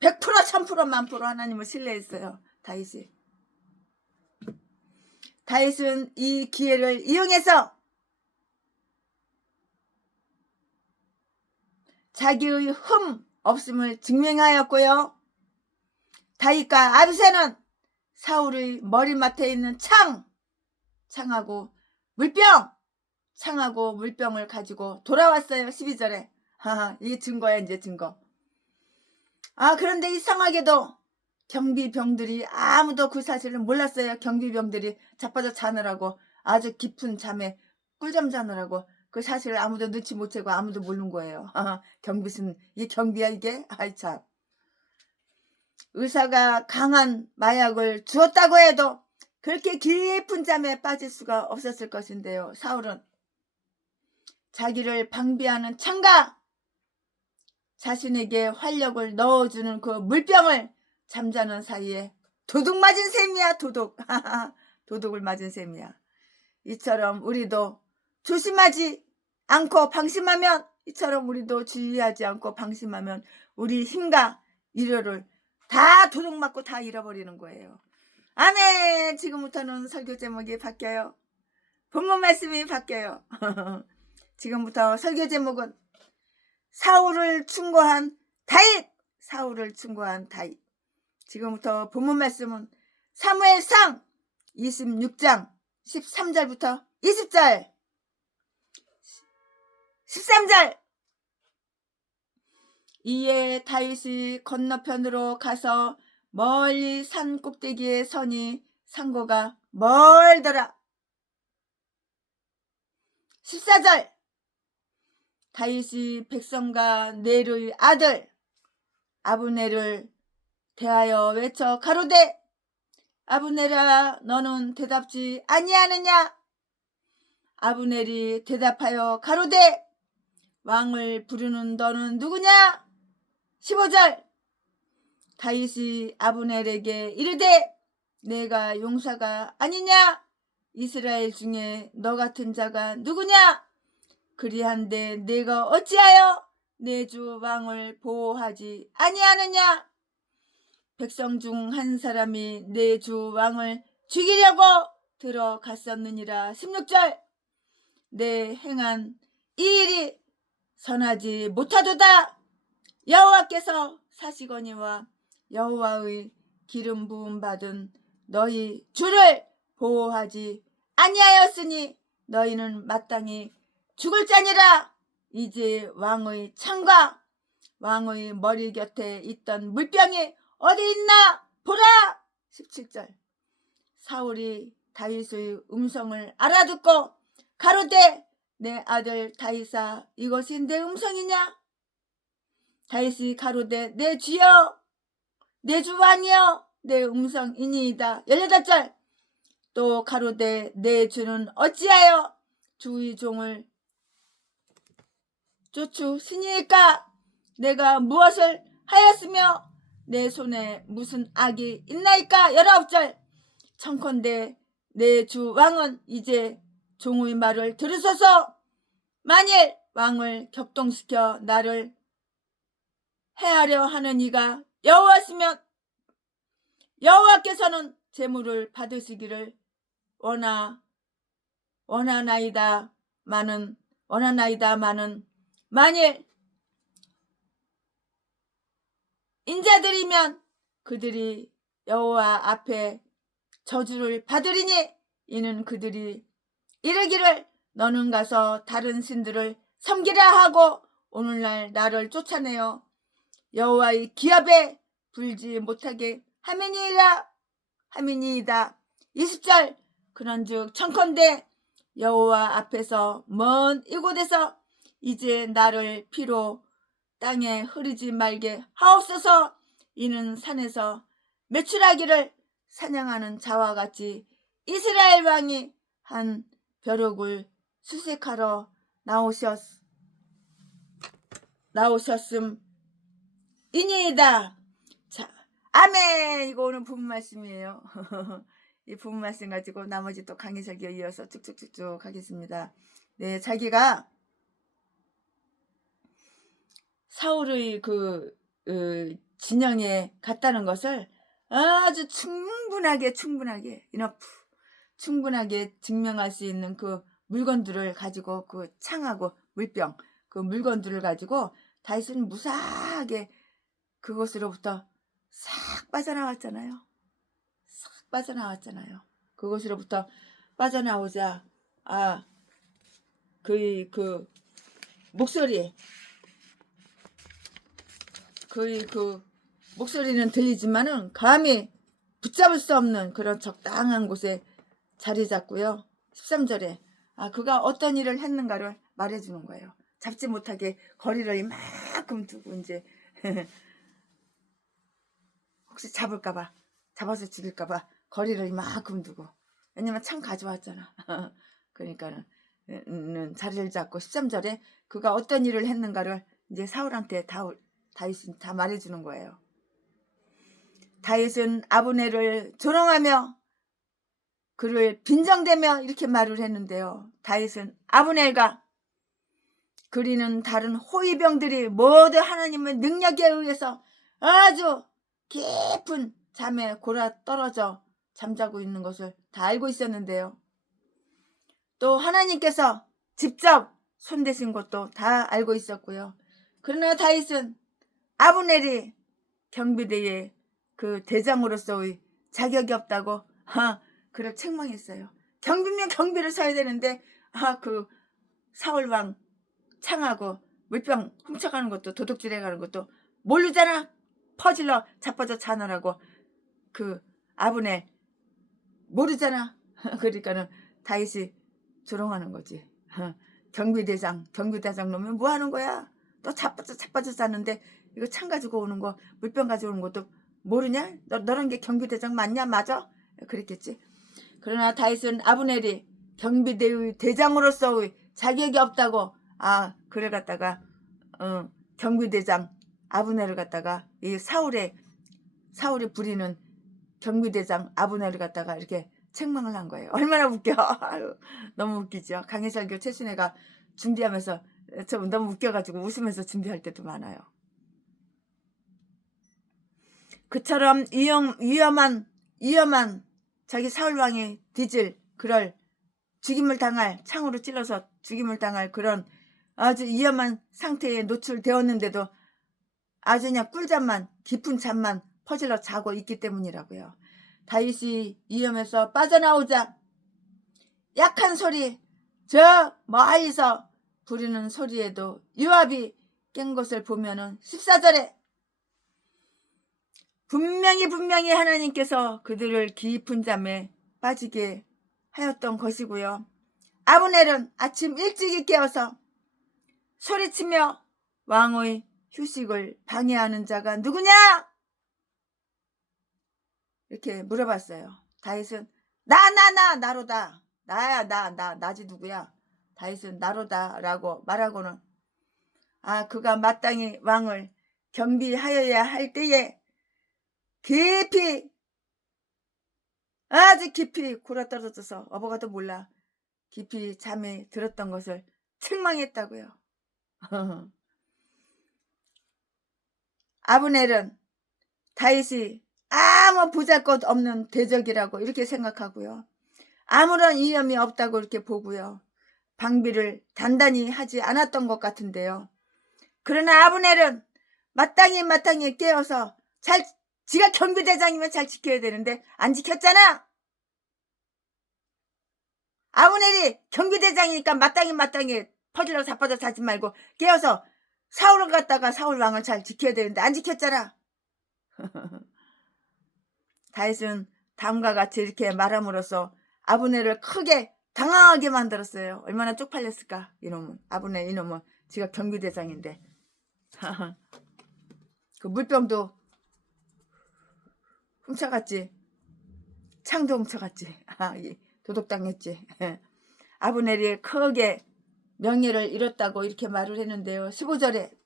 100% 1000% 만프로 하나님을 신뢰했어요. 다윗은 이 기회를 이용해서 자기의 흠 없음을 증명하였고요. 다윗과 아비새는 사울의 머리맡에 있는 창하고 물병을 가지고 돌아왔어요. 12절에 이게 증거야. 이제 증거. 그런데 이상하게도 경비병들이 아무도 그 사실을 몰랐어요. 경비병들이 자빠져 자느라고 아주 깊은 잠에 꿀잠 자느라고 그 사실을 아무도 눈치 못 채고 아무도 모르는 거예요. 경비는 이게 경비야 이게? 아이 참. 의사가 강한 마약을 주었다고 해도 그렇게 깊은 잠에 빠질 수가 없었을 것인데요. 사울은 자기를 방비하는 창과 자신에게 활력을 넣어주는 그 물병을 잠자는 사이에 도둑 맞은 셈이야. 도둑을 맞은 셈이야. 이처럼 우리도 조심하지 않고 방심하면, 이처럼 우리도 주의하지 않고 방심하면 우리 힘과 일요를 다 도둑 맞고 다 잃어버리는 거예요. 아멘. 지금부터는 설교 제목이 바뀌어요. 본문 말씀이 바뀌어요. 지금부터 설교 제목은 사울을 충고한 다윗. 지금부터 본문 말씀은 사무엘상 26장 13절부터 20절 13절. 이에 다윗이 건너편으로 가서 멀리 산 꼭대기에 서니 상고가 멀더라. 14절. 다윗이 백성과 넬의 아들 아브넬을 대하여 외쳐 가로되 아브넬아 너는 대답지 아니하느냐. 아브넬이 대답하여 가로되 왕을 부르는 너는 누구냐. 15절. 다윗이 아브넬에게 이르되 내가 용사가 아니냐. 이스라엘 중에 너 같은 자가 누구냐. 그리한데 내가 어찌하여 내 주 왕을 보호하지 아니하느냐. 백성 중 한 사람이 내 주 왕을 죽이려고 들어갔었느니라. 16절. 내 행한 이 일이 선하지 못하도다. 여호와께서 사시거니와 여호와의 기름 부음 받은 너희 주를 보호하지 아니하였으니 너희는 마땅히 죽을 자니라. 이제 왕의 창과 왕의 머리 곁에 있던 물병이 어디 있나 보라. 17절. 사울이 다윗의 음성을 알아듣고 가로되 내 아들 다윗아 이것이 내 음성이냐. 다윗이 가로되 내 주여 내 주 왕이여 내 음성이니이다. 18절. 또 가로되 내 주는 어찌하여 주의 종을 쫓으시니까. 내가 무엇을 하였으며 내 손에 무슨 악이 있나이까. 19절. 청컨대 내 주 왕은 이제 종의 말을 들으소서. 만일 왕을 격동시켜 나를 해하려 하는 이가 여호와시면 여호와께서는 제물을 받으시기를 원하나이다 마는 만일 인자들이면 그들이 여호와 앞에 저주를 받으리니 이는 그들이 이르기를 너는 가서 다른 신들을 섬기라 하고 오늘날 나를 쫓아내어 여호와의 기업에 불지 못하게 함이니이다. 함이니이다. 20절 그런즉 청컨대 여호와 앞에서 먼 이곳에서 이제 나를 피로 땅에 흐르지 말게 하옵소서. 이는 산에서 메추라기를 사냥하는 자와 같이 이스라엘 왕이 한 벼룩을 수색하러 나오셨음이니이다. 자, 아멘. 이거 오늘 부분 말씀이에요. 이 부분 말씀 가지고 나머지 또 강해설교 이어서 쭉쭉쭉쭉 하겠습니다. 네, 자기가 사울의 그 진영에 갔다는 것을 아주 충분하게 증명할 수 있는 그 물건들을 가지고, 그 창하고 물병 그 물건들을 가지고 다윗은 무사하게 그곳으로부터 싹 빠져나왔잖아요. 그곳으로부터 빠져나오자 그의 그 목소리는 들리지만은 감히 붙잡을 수 없는 그런 적당한 곳에 자리 잡고요. 13절에 그가 어떤 일을 했는가를 말해주는 거예요. 잡지 못하게 거리를 이만큼 두고 이제 혹시 잡아서 죽일까봐 거리를 이만큼 두고, 왜냐면 창 가져왔잖아. 그러니까는 자리를 잡고 13절에 그가 어떤 일을 했는가를 이제 사울한테 다윗은 다 말해주는 거예요. 다윗은 아브넬을 조롱하며 그를 빈정대며 이렇게 말을 했는데요. 다윗은 아브넬과 그리는 다른 호위병들이 모두 하나님의 능력에 의해서 아주 깊은 잠에 골아 떨어져 잠자고 있는 것을 다 알고 있었는데요. 또 하나님께서 직접 손대신 것도 다 알고 있었고요. 그러나 다윗은 아브넬이 경비대의 그 대장으로서의 자격이 없다고 그를 책망했어요. 경비면 경비를 서야 되는데 그 사울왕 창하고 물병 훔쳐가는 것도, 도둑질해가는 것도 모르잖아. 퍼질러 자빠져 자느라고 그 아브넬 모르잖아. 그러니까는 다윗이 조롱하는 거지. 경비대장 놈은 뭐 하는 거야? 너 자빠져 자는데 이거 창 가지고 오는 거, 물병 가지고 오는 것도 모르냐? 너런 게 경비대장 맞냐? 맞아? 그랬겠지. 그러나 다윗은 아브넬이 경비대의 대장으로서의 자격이 없다고 그래 갖다가 경비대장 아브넬을 갖다가 이 사울이 부리는 경비대장 아브넬을 갖다가 이렇게 책망을 한 거예요. 얼마나 웃겨. 너무 웃기죠. 강해설교 최순애가 준비하면서 저 너무 웃겨가지고 웃으면서 준비할 때도 많아요. 그처럼 위험한 자기 사울왕이 그럴 죽임을 당할, 창으로 찔러서 죽임을 당할 그런 아주 위험한 상태에 노출되었는데도 아주 그냥 꿀잠만, 깊은 잠만 퍼질러 자고 있기 때문이라고요. 다윗이 위험에서 빠져나오자 약한 소리, 저 멀리서 부르는 소리에도 요압이 깬 것을 보면은 14절에 분명히 하나님께서 그들을 깊은 잠에 빠지게 하였던 것이고요. 아브넬은 아침 일찍이 깨어서 소리치며 왕의 휴식을 방해하는 자가 누구냐? 이렇게 물어봤어요. 다윗은 나로다. 나지 누구야? 다윗은 나로다 라고 말하고는 그가 마땅히 왕을 경비하여야 할 때에 아주 깊이 골아떨어져서 어버가도 몰라 깊이 잠에 들었던 것을 책망했다고요. 아브넬은 다윗이 아무 보잘것없는 대적이라고 이렇게 생각하고요. 아무런 위험이 없다고 이렇게 보고요. 방비를 단단히 하지 않았던 것 같은데요. 그러나 아브넬은 마땅히 깨어서 지가 경비대장이면 잘 지켜야 되는데 안 지켰잖아. 아브넬이 경비대장이니까 마땅히 퍼질러 자빠져 자지 말고 깨어서 사울을 갖다가 사울 왕을 잘 지켜야 되는데 안 지켰잖아. 다윗은 다음과 같이 이렇게 말함으로써 아브넬을 크게 당황하게 만들었어요. 얼마나 쪽팔렸을까. 이놈은, 아브넬 이놈은 지가 경비대장인데 그 물병도 훔쳐갔지. 창도 훔쳐갔지. 도둑당했지. 아브넬이 크게 명예를 잃었다고 이렇게 말을 했는데요. 15절에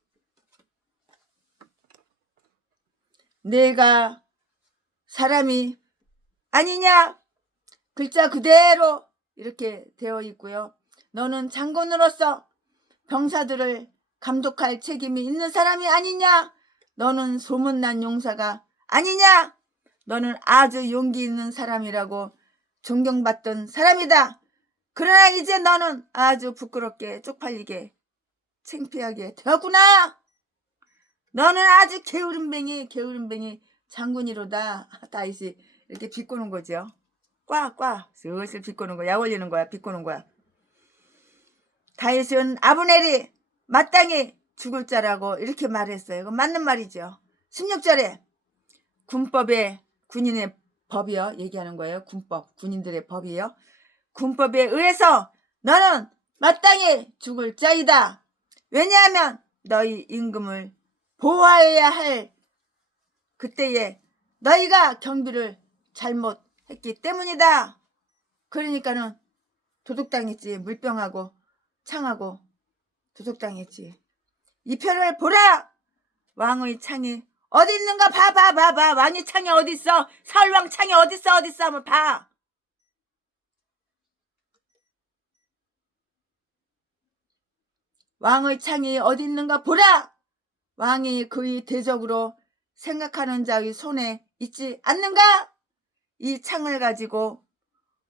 내가 사람이 아니냐? 글자 그대로 이렇게 되어 있고요. 너는 장군으로서 병사들을 감독할 책임이 있는 사람이 아니냐? 너는 소문난 용사가 아니냐? 너는 아주 용기 있는 사람이라고 존경받던 사람이다. 그러나 이제 너는 아주 부끄럽게 쪽팔리게 창피하게 되었구나. 너는 아주 게으름뱅이 장군이로다. 다윗이 이렇게 비꼬는 거죠. 꽉 슬슬 비꼬는 거야. 약 올리는 거야. 비꼬는 거야. 다윗은 아브넬이 마땅히 죽을 자라고 이렇게 말했어요. 이거 맞는 말이죠. 16절에 군법에 군인의 법이요. 얘기하는 거예요. 군법, 군인들의 법이요. 군법에 의해서 너는 마땅히 죽을 자이다. 왜냐하면 너희 임금을 보호해야 할 그때에 너희가 경비를 잘못했기 때문이다. 그러니까는 도둑당했지. 물병하고 창하고 도둑당했지. 이 표를 보라. 왕의 창이 어디 있는가 봐. 왕의 창이 어디 있어? 사울왕 창이 어디 있어 한번 봐. 왕의 창이 어디 있는가 보라. 왕이 그의 대적으로 생각하는 자의 손에 있지 않는가? 이 창을 가지고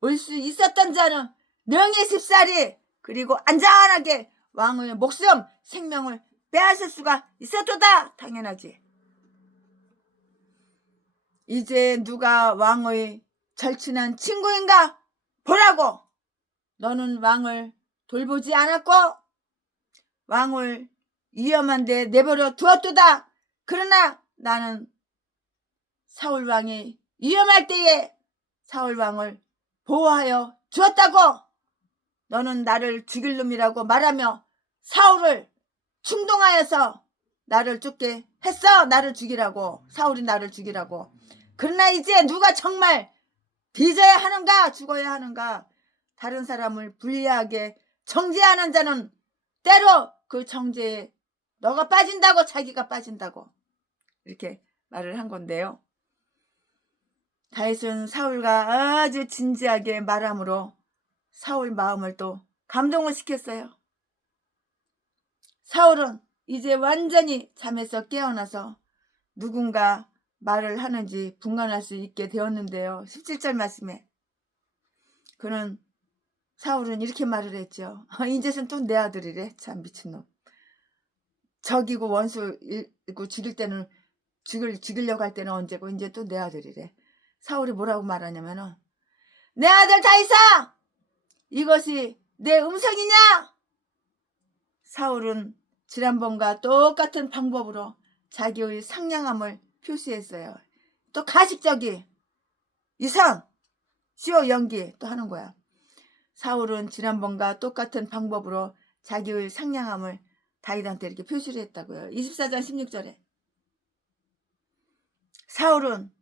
올 수 있었던 자는 명예 십살이 그리고 안전하게 왕의 목숨 생명을 빼앗을 수가 있었도다. 당연하지. 이제 누가 왕의 절친한 친구인가 보라고. 너는 왕을 돌보지 않았고 왕을 위험한 데 내버려 두었도다. 그러나 나는 사울왕이 위험할 때에 사울왕을 보호하여 주었다고. 너는 나를 죽일 놈이라고 말하며 사울을 충동하여서 나를 죽게 했어. 나를 죽이라고. 사울이 나를 죽이라고. 그러나 이제 누가 정말 뒤져야 하는가 죽어야 하는가. 다른 사람을 불리하게 정죄하는 자는 때로 그 정죄에 너가 빠진다고. 자기가 빠진다고 이렇게 말을 한 건데요. 다윗은 사울과 아주 진지하게 말함으로 사울 마음을 또 감동을 시켰어요. 사울은 이제 완전히 잠에서 깨어나서 누군가 말을 하는지 분간할 수 있게 되었는데요. 17절 말씀에 그는 사울은 이렇게 말을 했죠. 이제는 또 내 아들이래. 참 미친놈. 적이고 원수이고 죽일 때는 죽이려고 할 때는 언제고 이제 또 내 아들이래. 사울이 뭐라고 말하냐면은 내 아들 다윗아 이것이 내 음성이냐? 사울은 지난번과 똑같은 방법으로 자기의 상냥함을 표시했어요. 또 가식적이 이상 시오 연기 또 하는 거야. 사울은 지난번과 똑같은 방법으로 자기의 상냥함을 다윗한테 이렇게 표시를 했다고요. 24장 16절에 사울은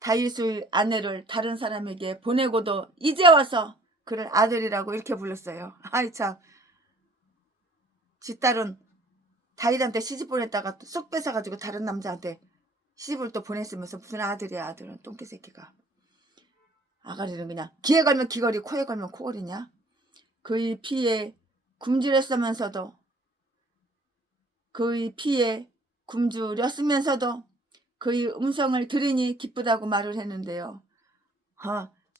다윗의 아내를 다른 사람에게 보내고도 이제 와서 그를 아들이라고 이렇게 불렀어요. 아이 참. 지 딸은 다윗한테 시집 보냈다가 쏙 뺏어가지고 다른 남자한테 시집을 또 보냈으면서 무슨 아들이야. 아들은 똥개 새끼가. 아가리는 그냥 귀에 걸면 귀걸이 코에 걸면 코걸이냐. 그의 피에 굶주렸으면서도 그의 피에 굶주렸으면서도 그의 음성을 들으니 기쁘다고 말을 했는데요.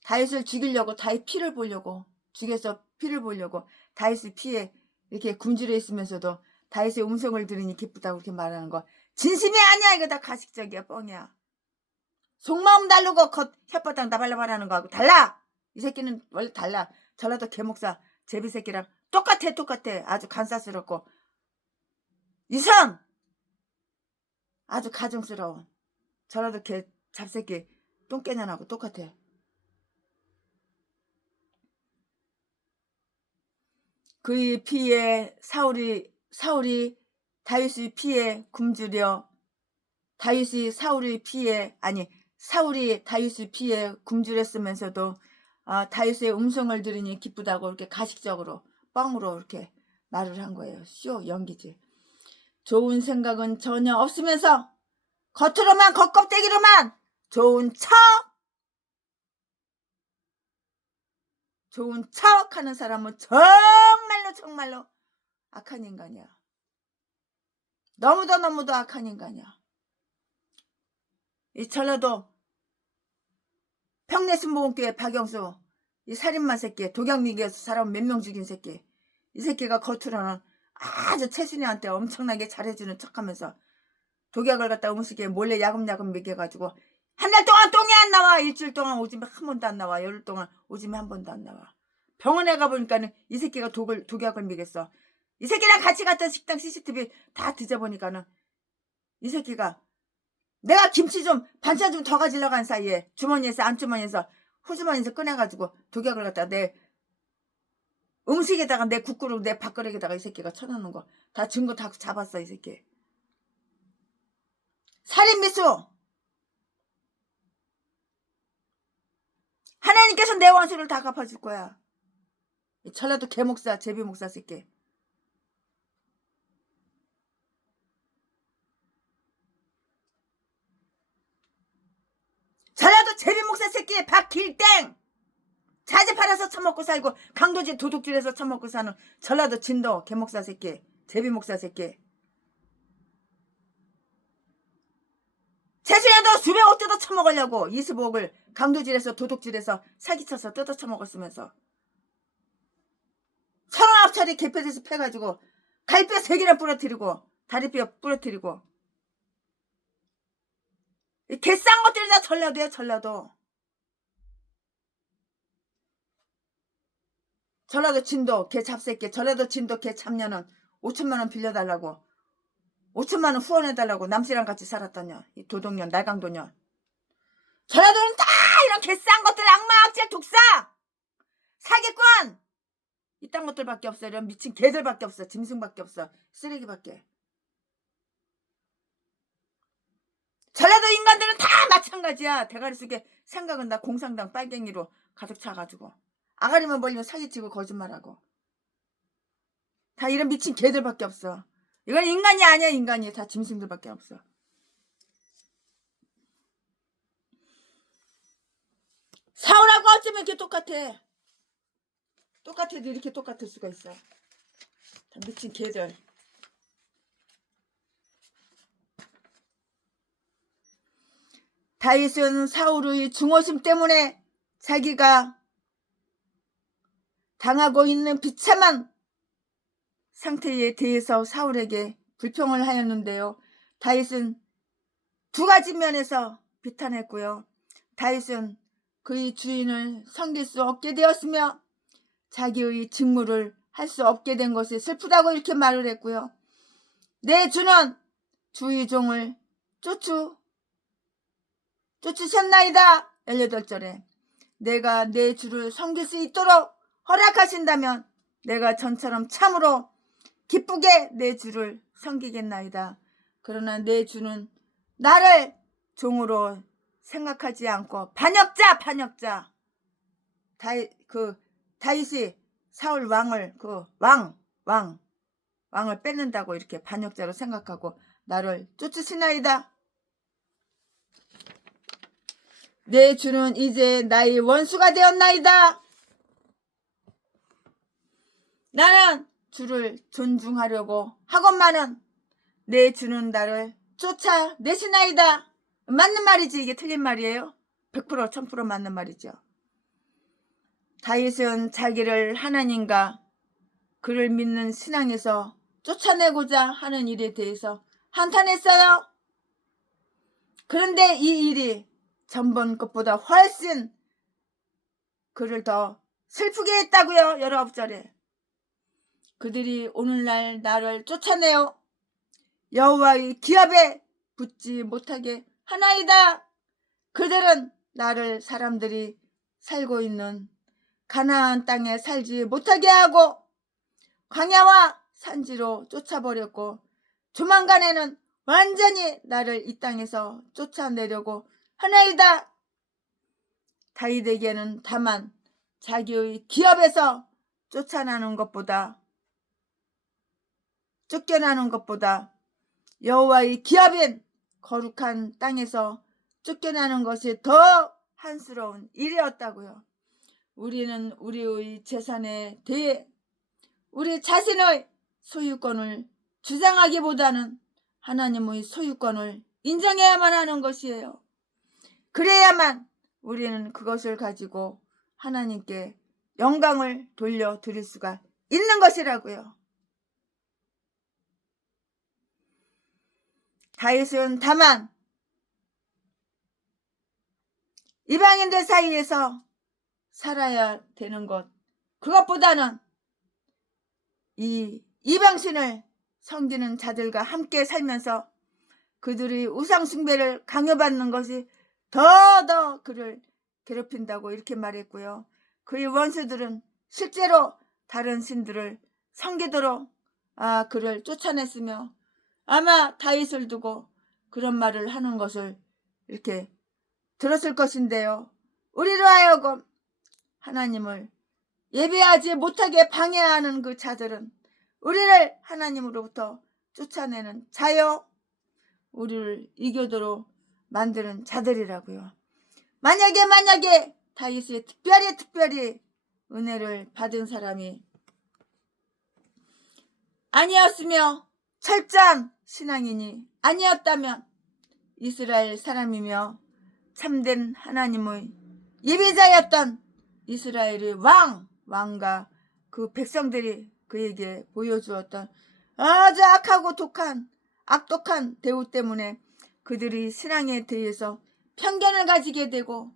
다윗을 죽이려고 다윗 피를 보려고 죽여서 피를 보려고 다윗의 피에 이렇게 굶주려 있으면서도 다윗의 음성을 들으니 기쁘다고 이렇게 말하는 거 진심이 아니야. 이거 다 가식적이야. 뻥이야. 속마음 다르고 혓바닥 나발나발하는 거하고 달라. 이 새끼는 원래 달라. 전라도 개목사 제비 새끼랑 똑같아. 아주 간사스럽고 이상 아주 가증스러운 전라도 개 잡새끼 똥개년하고 똑같아. 그의 피에 사울이 다윗의 피에 굶주려 사울이 다윗의 피에 굶주렸으면서도 다윗의 음성을 들으니 기쁘다고 이렇게 가식적으로 뻥으로 이렇게 말을 한 거예요. 쇼 연기지. 좋은 생각은 전혀 없으면서 겉으로만 겉껍데기로만 좋은 척 하는 사람은 정말로 악한 인간이야. 너무도 악한 인간이야. 이 전라도 평내순복음교회 박영수 이 살인마 새끼, 독약미개에서 사람 몇 명 죽인 새끼, 이 새끼가 겉으로는 아주 최순희한테 엄청나게 잘해주는 척하면서 독약을 갖다 음식에 몰래 야금야금 먹여가지고 한 달 동안 똥이 안 나와. 일주일 동안 오줌이 한 번도 안 나와. 열흘 동안 오줌이 한 번도 안 나와. 병원에 가보니까는 이 새끼가 독약을 먹였어. 이 새끼랑 같이 갔던 식당 CCTV 다 뒤져보니까는 이 새끼가 내가 김치 좀 반찬 좀 더 가지려고 한 사이에 주머니에서 안주머니에서 후주머니에서 꺼내가지고 독약을 갖다 내 음식에다가 내 국그릇 내 밥그릇에다가 이 새끼가 쳐놓는 거 다 증거 다 잡았어. 이 새끼 살인미수. 하나님께서 내 원수를 다 갚아줄 거야. 전라도 개목사 제비목사 새끼. 전라도 제비목사 새끼 박길땡. 자지 팔아서 처먹고 살고 강도질 도둑질해서 처먹고 사는 전라도 진도 개목사 새끼 제비목사 새끼. 최순이도 수백억 뜯어 처먹으려고 25억을 강도질해서 도둑질해서 사기쳐서 뜯어 처먹었으면서 39차례 개뼈에서 패가지고 갈뼈 3개나 부러뜨리고 다리뼈 부러뜨리고 개싼 것들이 다 전라도야. 전라도 진도 개 잡새끼. 전라도 진도 개 잡녀는 5천만원 빌려달라고 5천만원 후원해달라고 남씨랑 같이 살았다냐. 이 도둑년 날강도년. 전라도는 다 이런 개싼 것들 악마 악질 독사 사기꾼 이딴 것들밖에 없어. 이런 미친 개들밖에 없어. 짐승밖에 없어. 쓰레기밖에. 전라도 인간들은 다 마찬가지야. 대가리 속에 생각은 다 공산당 빨갱이로 가득 차가지고 아가리만 벌리면 사기치고 거짓말하고 다 이런 미친 개들밖에 없어. 이건 인간이 아니야. 인간이 다 짐승들밖에 없어. 사울하고 어쩌면 이렇게 똑같아. 똑같아도 이렇게 똑같을 수가 있어. 다 미친 개들. 다윗은 사울의 중호심 때문에 자기가 당하고 있는 비참한 상태에 대해서 사울에게 불평을 하였는데요. 다윗은 두 가지 면에서 비탄했고요. 다윗은 그의 주인을 섬길 수 없게 되었으며 자기의 직무를 할 수 없게 된 것이 슬프다고 이렇게 말을 했고요. 내 주는 주의 종을 쫓으셨나이다. 18절에 내가 내 주를 섬길 수 있도록 허락하신다면 내가 전처럼 참으로 기쁘게 내 주를 섬기겠나이다. 그러나 내 주는 나를 종으로 생각하지 않고 반역자 다윗이 사울 왕을 왕을 뺏는다고 이렇게 반역자로 생각하고 나를 쫓으시나이다. 내 주는 이제 나의 원수가 되었나이다. 나는 주를 존중하려고 하건만은 내 주는 나를 쫓아내시나이다. 맞는 말이지. 이게 틀린 말이에요. 100% 1000% 맞는 말이죠. 다윗은 자기를 하나님과 그를 믿는 신앙에서 쫓아내고자 하는 일에 대해서 한탄했어요. 그런데 이 일이 전번 것보다 훨씬 그를 더 슬프게 했다고요. 19절에 그들이 오늘날 나를 쫓아내어 여호와의 기업에 붙지 못하게 하나이다. 그들은 나를 사람들이 살고 있는 가나안 땅에 살지 못하게 하고 광야와 산지로 쫓아버렸고 조만간에는 완전히 나를 이 땅에서 쫓아내려고 하나이다. 다윗에게는 다만 자기의 기업에서 쫓겨나는 것보다 여호와의 기업인 거룩한 땅에서 쫓겨나는 것이 더 한스러운 일이었다고요. 우리는 우리의 재산에 대해 우리 자신의 소유권을 주장하기보다는 하나님의 소유권을 인정해야만 하는 것이에요. 그래야만 우리는 그것을 가지고 하나님께 영광을 돌려드릴 수가 있는 것이라고요. 다윗은 다만 이방인들 사이에서 살아야 되는 것, 그것보다는 이 이방신을 섬기는 자들과 함께 살면서 그들이 우상 숭배를 강요받는 것이 더 그를 괴롭힌다고 이렇게 말했고요. 그의 원수들은 실제로 다른 신들을 섬기도록 그를 쫓아냈으며 아마 다윗을 두고 그런 말을 하는 것을 이렇게 들었을 것인데요. 우리로 하여금 하나님을 예배하지 못하게 방해하는 그 자들은 우리를 하나님으로부터 쫓아내는 자여 우리를 이교도로 만드는 자들이라고요. 만약에 다윗이 특별히 은혜를 받은 사람이 아니었으며 철저한 신앙인이 아니었다면 이스라엘 사람이며 참된 하나님의 예배자였던 이스라엘의 왕과 그 백성들이 그에게 보여주었던 아주 악하고 악독한 대우 때문에 그들이 신앙에 대해서 편견을 가지게 되고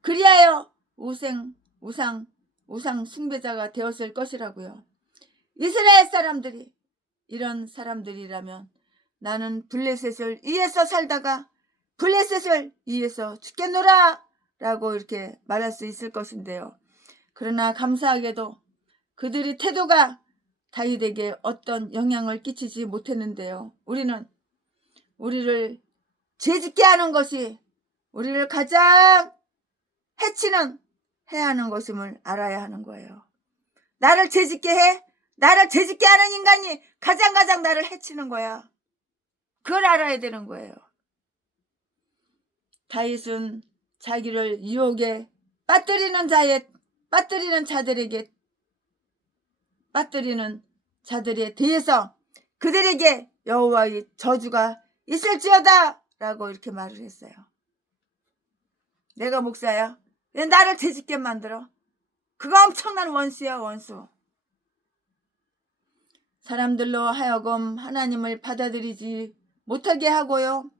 그리하여 우상 숭배자가 되었을 것이라고요. 이스라엘 사람들이 이런 사람들이라면 나는 블레셋을 위해서 살다가 블레셋을 위해서 죽겠노라 라고 이렇게 말할 수 있을 것인데요. 그러나 감사하게도 그들의 태도가 다윗에게 어떤 영향을 끼치지 못했는데요. 우리를 죄짓게 하는 것이 우리를 가장 해하는 것임을 알아야 하는 거예요. 나를 죄짓게 하는 인간이 가장 나를 해치는 거야. 그걸 알아야 되는 거예요. 다윗은 자기를 유혹에 빠뜨리는 자들에 대해서 그들에게 여호와의 저주가 있을지어다 라고 이렇게 말을 했어요. 내가 목사야? 왜 나를 죄짓게 만들어? 그거 엄청난 원수야, 원수. 사람들로 하여금 하나님을 받아들이지 못하게 하고요.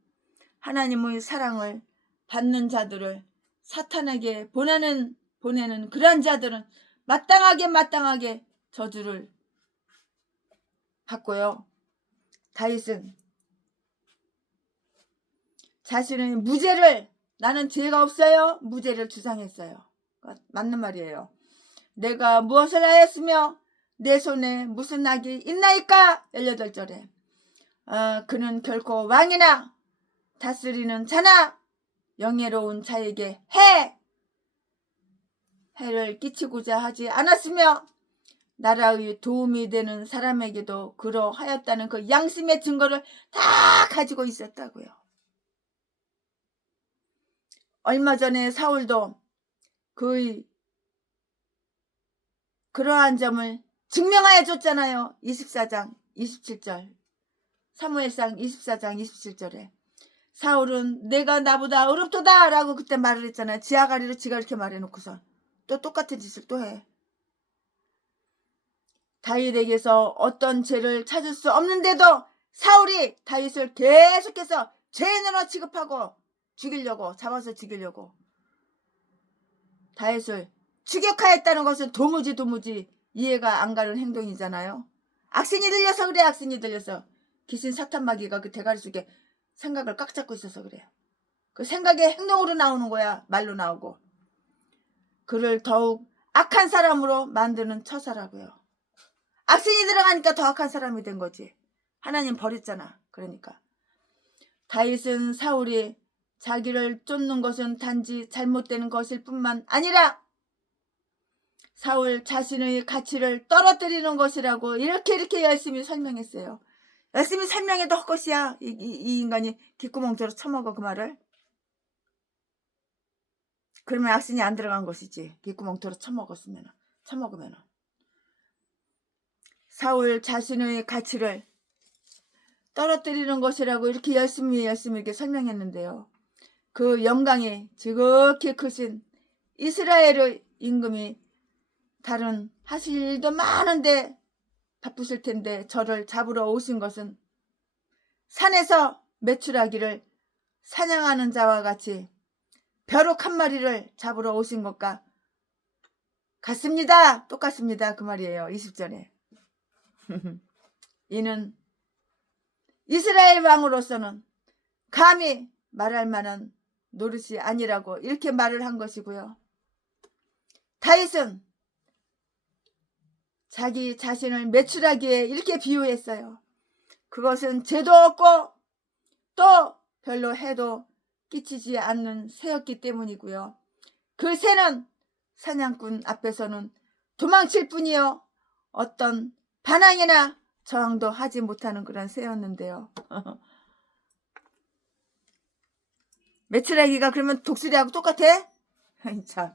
하나님의 사랑을 받는 자들을 사탄에게 보내는 그런 자들은 마땅하게 저주를 받고요. 다윗은 자신의 무죄를 나는 죄가 없어요. 무죄를 주장했어요. 맞는 말이에요. 내가 무엇을 하였으며 내 손에 무슨 악이 있나이까? 18절에 그는 결코 왕이나 다스리는 자나 영예로운 자에게 해를 끼치고자 하지 않았으며 나라의 도움이 되는 사람에게도 그러하였다는 그 양심의 증거를 다 가지고 있었다고요. 얼마 전에 사울도 그의 그러한 점을 증명하여 줬잖아요. 24장 27절 사무엘상 24장 27절에 사울은 내가 나보다 어렵도다 라고 그때 말을 했잖아요. 지하가리로 지가 이렇게 말해놓고서 또 똑같은 짓을 또 해. 다윗에게서 어떤 죄를 찾을 수 없는데도 사울이 다윗을 계속해서 죄인으로 취급하고 잡아서 죽이려고 다윗을 추격하였다는 것은 도무지 이해가 안 가는 행동이잖아요. 악신이 들려서 그래. 악신이 들려서 귀신 사탄 마귀가 그 대가리 속에 생각을 꽉 잡고 있어서 그래요. 그 생각의 행동으로 나오는 거야. 말로 나오고. 그를 더욱 악한 사람으로 만드는 처사라고요. 악신이 들어가니까 더 악한 사람이 된 거지. 하나님 버렸잖아. 그러니까 다윗은 사울이 자기를 쫓는 것은 단지 잘못된 것일 뿐만 아니라 사울 자신의 가치를 떨어뜨리는 것이라고 이렇게 열심히 설명했어요. 열심히 설명해도 헛것이야. 이 인간이 귓구멍으로 쳐먹어 그 말을. 그러면 악신이 안 들어간 것이지. 귓구멍으로 쳐먹으면. 사울 자신의 가치를 떨어뜨리는 것이라고 이렇게 열심히 이렇게 설명했는데요. 그 영광이 지극히 크신 이스라엘의 임금이 다른 하실 일도 많은데 바쁘실 텐데 저를 잡으러 오신 것은 산에서 메추라기를 사냥하는 자와 같이 벼룩 한 마리를 잡으러 오신 것과 같습니다. 똑같습니다. 그 말이에요. 20절에. 이는 이스라엘 왕으로서는 감히 말할 만한 노릇이 아니라고 이렇게 말을 한 것이고요. 다윗은 자기 자신을 메추라기에 이렇게 비유했어요. 그것은 죄도 없고 또 별로 해도 끼치지 않는 새였기 때문이고요. 그 새는 사냥꾼 앞에서는 도망칠 뿐이요 어떤 반항이나 저항도 하지 못하는 그런 새였는데요. 메추라기가 그러면 독수리하고 똑같아? 참.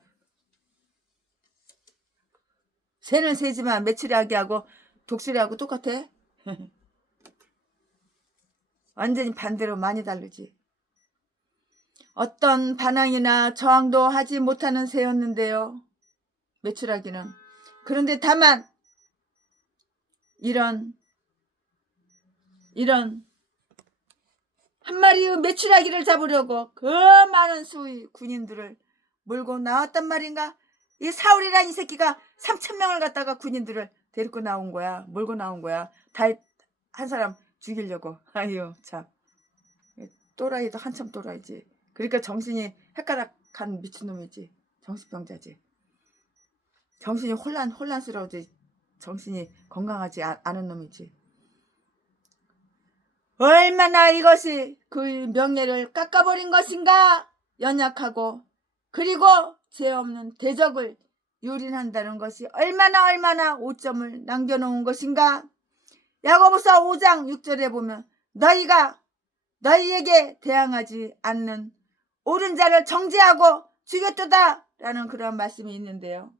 새는 새지만 메추라기하고 독수리하고 똑같아? 완전히 반대로 많이 다르지. 어떤 반항이나 저항도 하지 못하는 새였는데요. 메추라기는. 그런데 다만 이런 한 마리의 메추라기를 잡으려고 그 많은 수의 군인들을 몰고 나왔단 말인가? 이 사울이란 이 새끼가 3,000명을 갖다가 군인들을 데리고 나온 거야. 몰고 나온 거야. 다윗 한 사람 죽이려고. 아유 참. 또라이도 한참 또라이지. 그러니까 정신이 헷가닥한 미친놈이지. 정신병자지. 정신이 혼란스러워지. 정신이 건강하지 않은 놈이지. 얼마나 이것이 그의 명예를 깎아버린 것인가. 연약하고 그리고 죄 없는 대적을 유린한다는 것이 얼마나 오점을 남겨놓은 것인가. 야고보서 5장 6절에 보면 너희에게 대항하지 않는 옳은 자를 정죄하고 죽였도다 라는 그런 말씀이 있는데요.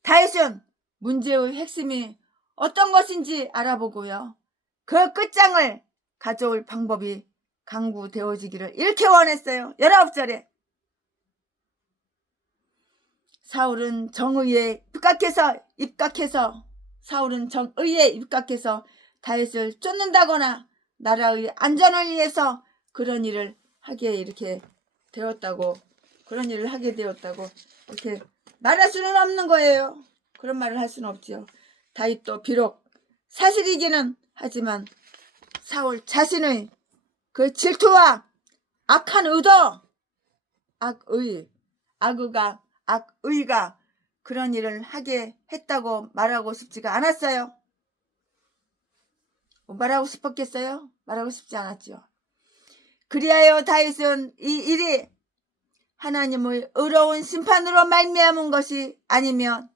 다윗은 문제의 핵심이 어떤 것인지 알아보고요. 그 끝장을 가져올 방법이 강구되어지기를 이렇게 원했어요. 19절에 사울은 정의에 입각해서 다윗을 쫓는다거나 나라의 안전을 위해서 그런 일을 하게 되었다고 이렇게 말할 수는 없는 거예요. 그런 말을 할 수는 없지요. 다윗도 비록 사실이기는 하지만 사울 자신의 그 질투와 악한 의도, 악의가 그런 일을 하게 했다고 말하고 싶지가 않았어요. 말하고 싶었겠어요? 말하고 싶지 않았죠. 그리하여 다윗은 이 일이 하나님의 의로운 심판으로 말미암은 것이 아니면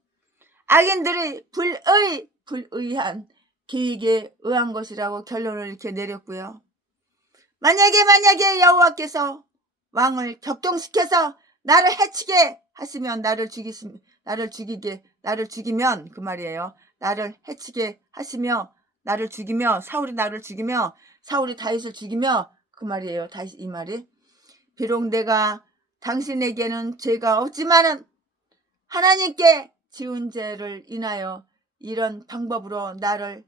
악인들의 불의한 계획에 의한 것이라고 결론을 이렇게 내렸고요. 만약에 여호와께서 왕을 격동시켜서 나를 해치게 하시면 나를 죽이면 그 말이에요. 나를 해치게 하시며 나를 죽이며 사울이 다윗을 죽이며 그 말이에요. 다시 이 말이 비록 내가 당신에게는 죄가 없지만은 하나님께 지은 죄를 인하여 이런 방법으로 나를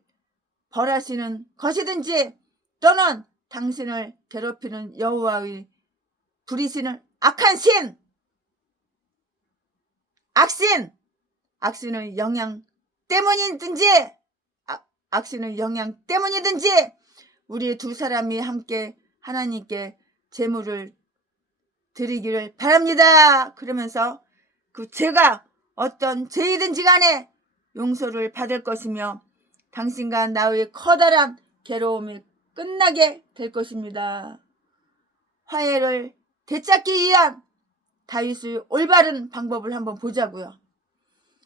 벌하시는 것이든지 또는 당신을 괴롭히는 여호와의 부리시는 악신의 영향 때문이든지 우리 두 사람이 함께 하나님께 제물을 드리기를 바랍니다. 그러면서 그 죄가 어떤 죄이든지 간에 용서를 받을 것이며 당신과 나의 커다란 괴로움이 끝나게 될 것입니다. 화해를 되찾기 위한 다윗의 올바른 방법을 한번 보자고요.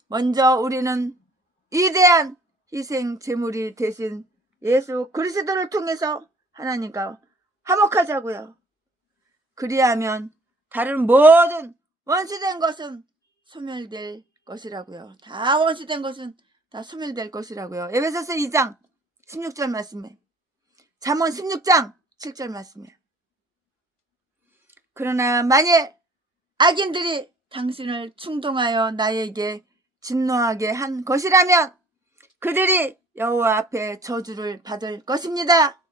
먼저 우리는 위대한 희생 제물이 되신 예수 그리스도를 통해서 하나님과 화목하자고요. 그리하면 다른 모든 원수된 것은 소멸될 것이라고요. 다 원수된 것은 다 소멸될 것이라고요. 에베소서 2장 16절 말씀에, 잠언 16장 7절 말씀에. 그러나 만일 악인들이 당신을 충동하여 나에게 진노하게 한 것이라면 그들이 여호와 앞에 저주를 받을 것입니다.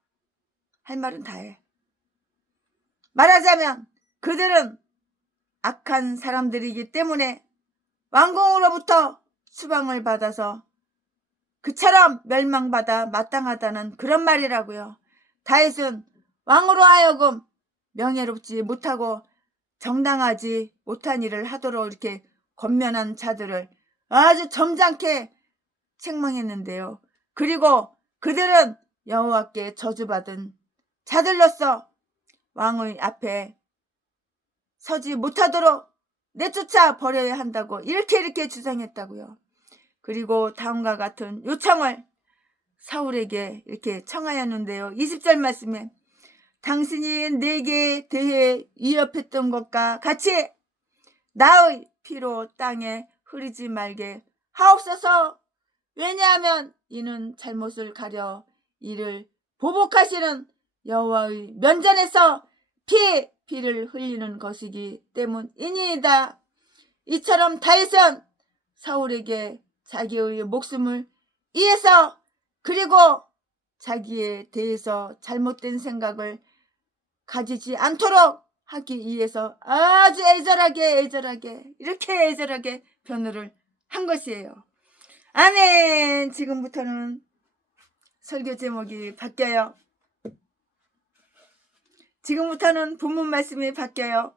할 말은 다 해. 말하자면 그들은 악한 사람들이기 때문에 왕궁으로부터 추방을 받아서 그처럼 멸망받아 마땅하다는 그런 말이라고요. 다윗은 왕으로 하여금 명예롭지 못하고 정당하지 못한 일을 하도록 이렇게 권면한 자들을 아주 점잖게 책망했는데요. 그리고 그들은 여호와께 저주받은 자들로서 왕의 앞에 서지 못하도록 내쫓아 버려야 한다고 이렇게 주장했다고요. 그리고 다음과 같은 요청을 사울에게 이렇게 청하였는데요. 20절 말씀에 당신이 내게 대해 위협했던 것과 같이 나의 피로 땅에 흐르지 말게 하옵소서. 왜냐하면 이는 잘못을 가려 이를 보복하시는 여호와의 면전에서 피를 흘리는 것이기 때문이니이다. 이처럼 다윗은 사울에게 자기의 목숨을 위해서 그리고 자기에 대해서 잘못된 생각을 가지지 않도록 하기 위해서 아주 애절하게 이렇게 애절하게 변호를 한 것이에요. 아멘. 지금부터는 설교 제목이 바뀌어요. 지금부터는 본문 말씀이 바뀌어요.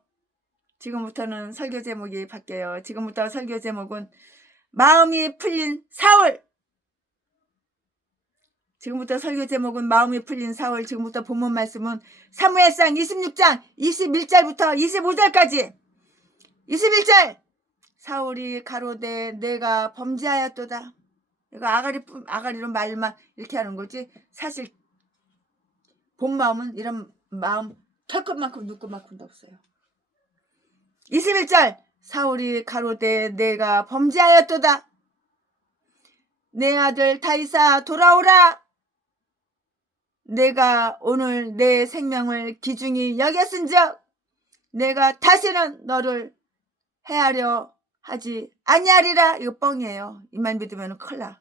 지금부터는 설교 제목이 바뀌어요. 지금부터 설교 제목은 마음이 풀린 사울. 지금부터 설교 제목은 마음이 풀린 사울. 지금부터 본문 말씀은 사무엘상 26장 21절부터 25절까지. 21절 사울이 가로되 내가 범죄하였도다. 이거 아가리로 말만 이렇게 하는 거지. 사실 본 마음은 이런 마음 털 것만큼 눕 것만큼도 없어요. 21절 사울이 가로되 내가 범죄하였도다. 내 아들 다윗아 돌아오라. 내가 오늘 내 생명을 귀중히 여겼은즉 내가 다시는 너를 해하려 하지 아니하리라. 이거 뻥이에요. 이만 믿으면 큰일 나.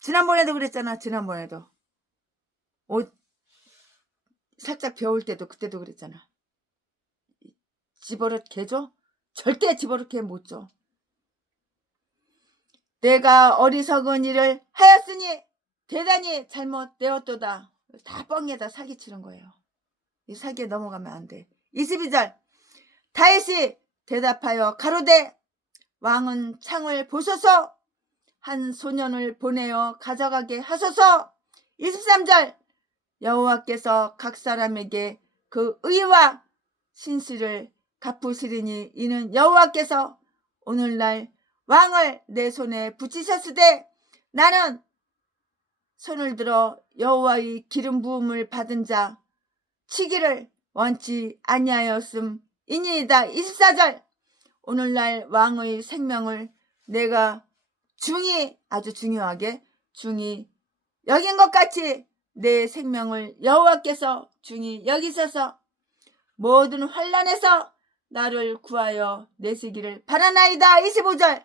지난번에도 그랬잖아. 지난번에도 옷 살짝 배울 때도 그때도 그랬잖아. 집어릇게 줘? 절대 집어릇게 못 줘. 내가 어리석은 일을 하였으니 대단히 잘못되었도다. 다 뻥에다 사기치는 거예요. 이 사기에 넘어가면 안 돼. 22절 다윗이 대답하여 가로되 왕은 창을 보소서. 한 소년을 보내어 가져가게 하소서. 23절 여호와께서 각 사람에게 그 의와 신실을 갚으시리니 이는 여호와께서 오늘날 왕을 내 손에 붙이셨으되 나는 손을 들어 여호와의 기름 부음을 받은 자 치기를 원치 아니하였음이니이다. 24절 오늘날 왕의 생명을 내가 중히 아주 중요하게 중히 여긴 것 같이 내 생명을 여호와께서 중히 여기셔서 모든 환난에서 나를 구하여 내시기를 바라나이다. 25절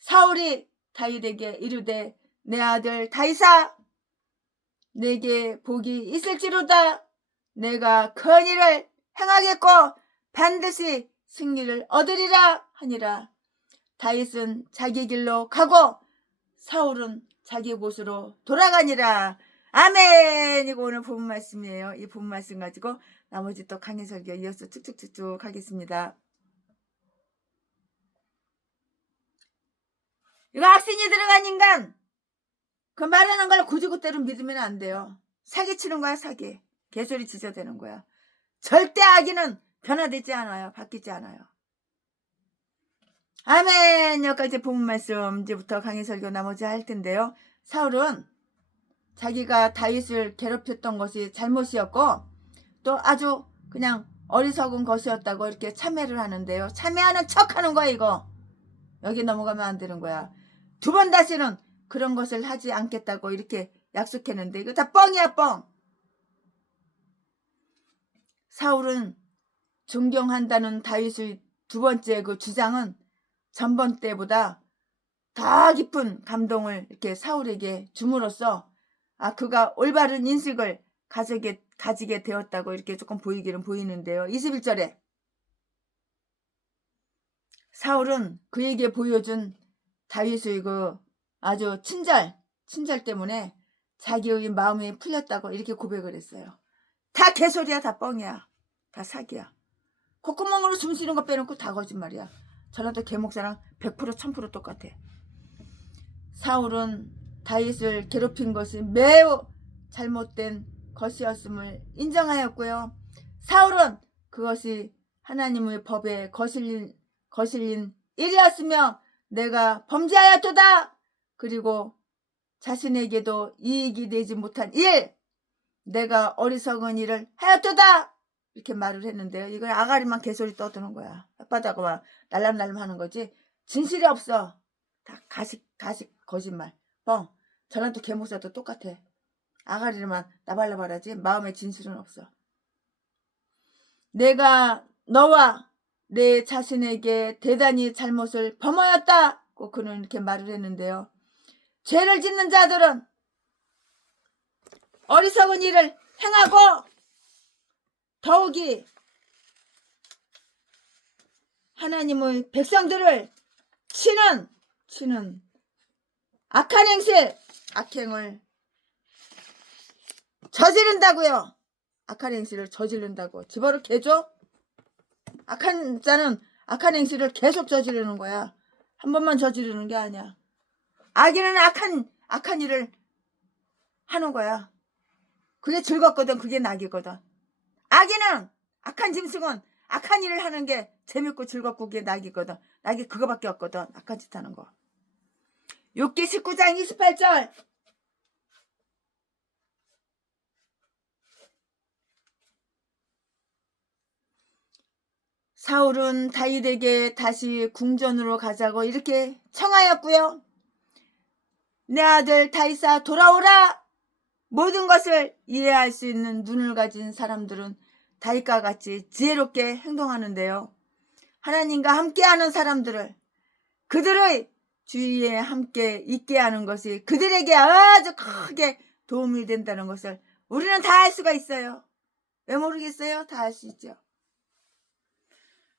사울이 다윗에게 이르되 내 아들 다윗아 내게 복이 있을지로다. 내가 큰일을 행하겠고 반드시 승리를 얻으리라 하니라. 다윗은 자기 길로 가고 사울은 자기 곳으로 돌아가니라. 아멘. 이거 오늘 본 말씀이에요. 이 본 말씀 가지고 나머지 또 강의 설교 이어서 쭉쭉쭉쭉 하겠습니다. 이거 악신이 들어간 인간, 그 말하는 걸 고지고대로 믿으면 안 돼요. 사기치는 거야, 사기. 개소리 지저대는 거야. 절대 악인은 변화되지 않아요. 바뀌지 않아요. 아멘. 여기까지 본 말씀 이제부터 강의 설교 나머지 할 텐데요. 사울은 자기가 다윗을 괴롭혔던 것이 잘못이었고 또 아주 그냥 어리석은 것이었다고 이렇게 참회를 하는데요. 참회하는 척하는 거야 이거. 여기 넘어가면 안 되는 거야. 두 번 다시는 그런 것을 하지 않겠다고 이렇게 약속했는데 이거 다 뻥이야 뻥. 사울은 존경한다는 다윗의 두 번째 그 주장은 전번 때보다 더 깊은 감동을 이렇게 사울에게 줌으로써 그가 올바른 인식을 가지게 되었다고 이렇게 조금 보이기는 보이는데요. 21절에 사울은 그에게 보여준 다윗의 그 아주 친절 때문에 자기의 마음이 풀렸다고 이렇게 고백을 했어요. 다 개소리야, 다 뻥이야, 다 사기야. 콧구멍으로 숨 쉬는 거 빼놓고 다 거짓말이야. 전라도 개목사랑 100% 1000% 똑같아. 사울은 다윗을 괴롭힌 것이 매우 잘못된 것이었음을 인정하였고요. 사울은 그것이 하나님의 법에 거슬린 일이었으며 내가 범죄하였도다. 그리고 자신에게도 이익이 되지 못한 일, 내가 어리석은 일을 하였도다. 이렇게 말을 했는데요. 이건 아가리만 개소리 떠드는 거야. 혓바닥 막 날람날람 하는 거지. 진실이 없어. 다 가식 거짓말 뻥. 전라도 개목사도 똑같아. 아가리만 나발나발하지 마음에 진실은 없어. 내가 너와 내 자신에게 대단히 잘못을 범하였다고 그는 이렇게 말을 했는데요. 죄를 짓는 자들은 어리석은 일을 행하고 더욱이 하나님의 백성들을 치는 악한 행실, 악행을 저지른다고요. 악한 행실을 저지른다고. 집어를 줘? 악한 자는 악한 행실을 계속 저지르는 거야. 한 번만 저지르는 게 아니야. 악인은 악한 일을 하는 거야. 그게 즐겁거든. 그게 낙이거든. 악인은 악한 짐승은 악한 일을 하는 게 재밌고 즐겁고 그게 낙이거든. 낙이 그거밖에 없거든. 악한 짓 하는 거. 욥기 19장 28절. 사울은 다윗에게 다시 궁전으로 가자고 이렇게 청하였고요. 내 아들 다윗아 돌아오라. 모든 것을 이해할 수 있는 눈을 가진 사람들은 다윗과 같이 지혜롭게 행동하는데요. 하나님과 함께하는 사람들을 그들의 주위에 함께 있게 하는 것이 그들에게 아주 크게 도움이 된다는 것을 우리는 다 알 수가 있어요. 왜 모르겠어요? 다 알 수 있죠.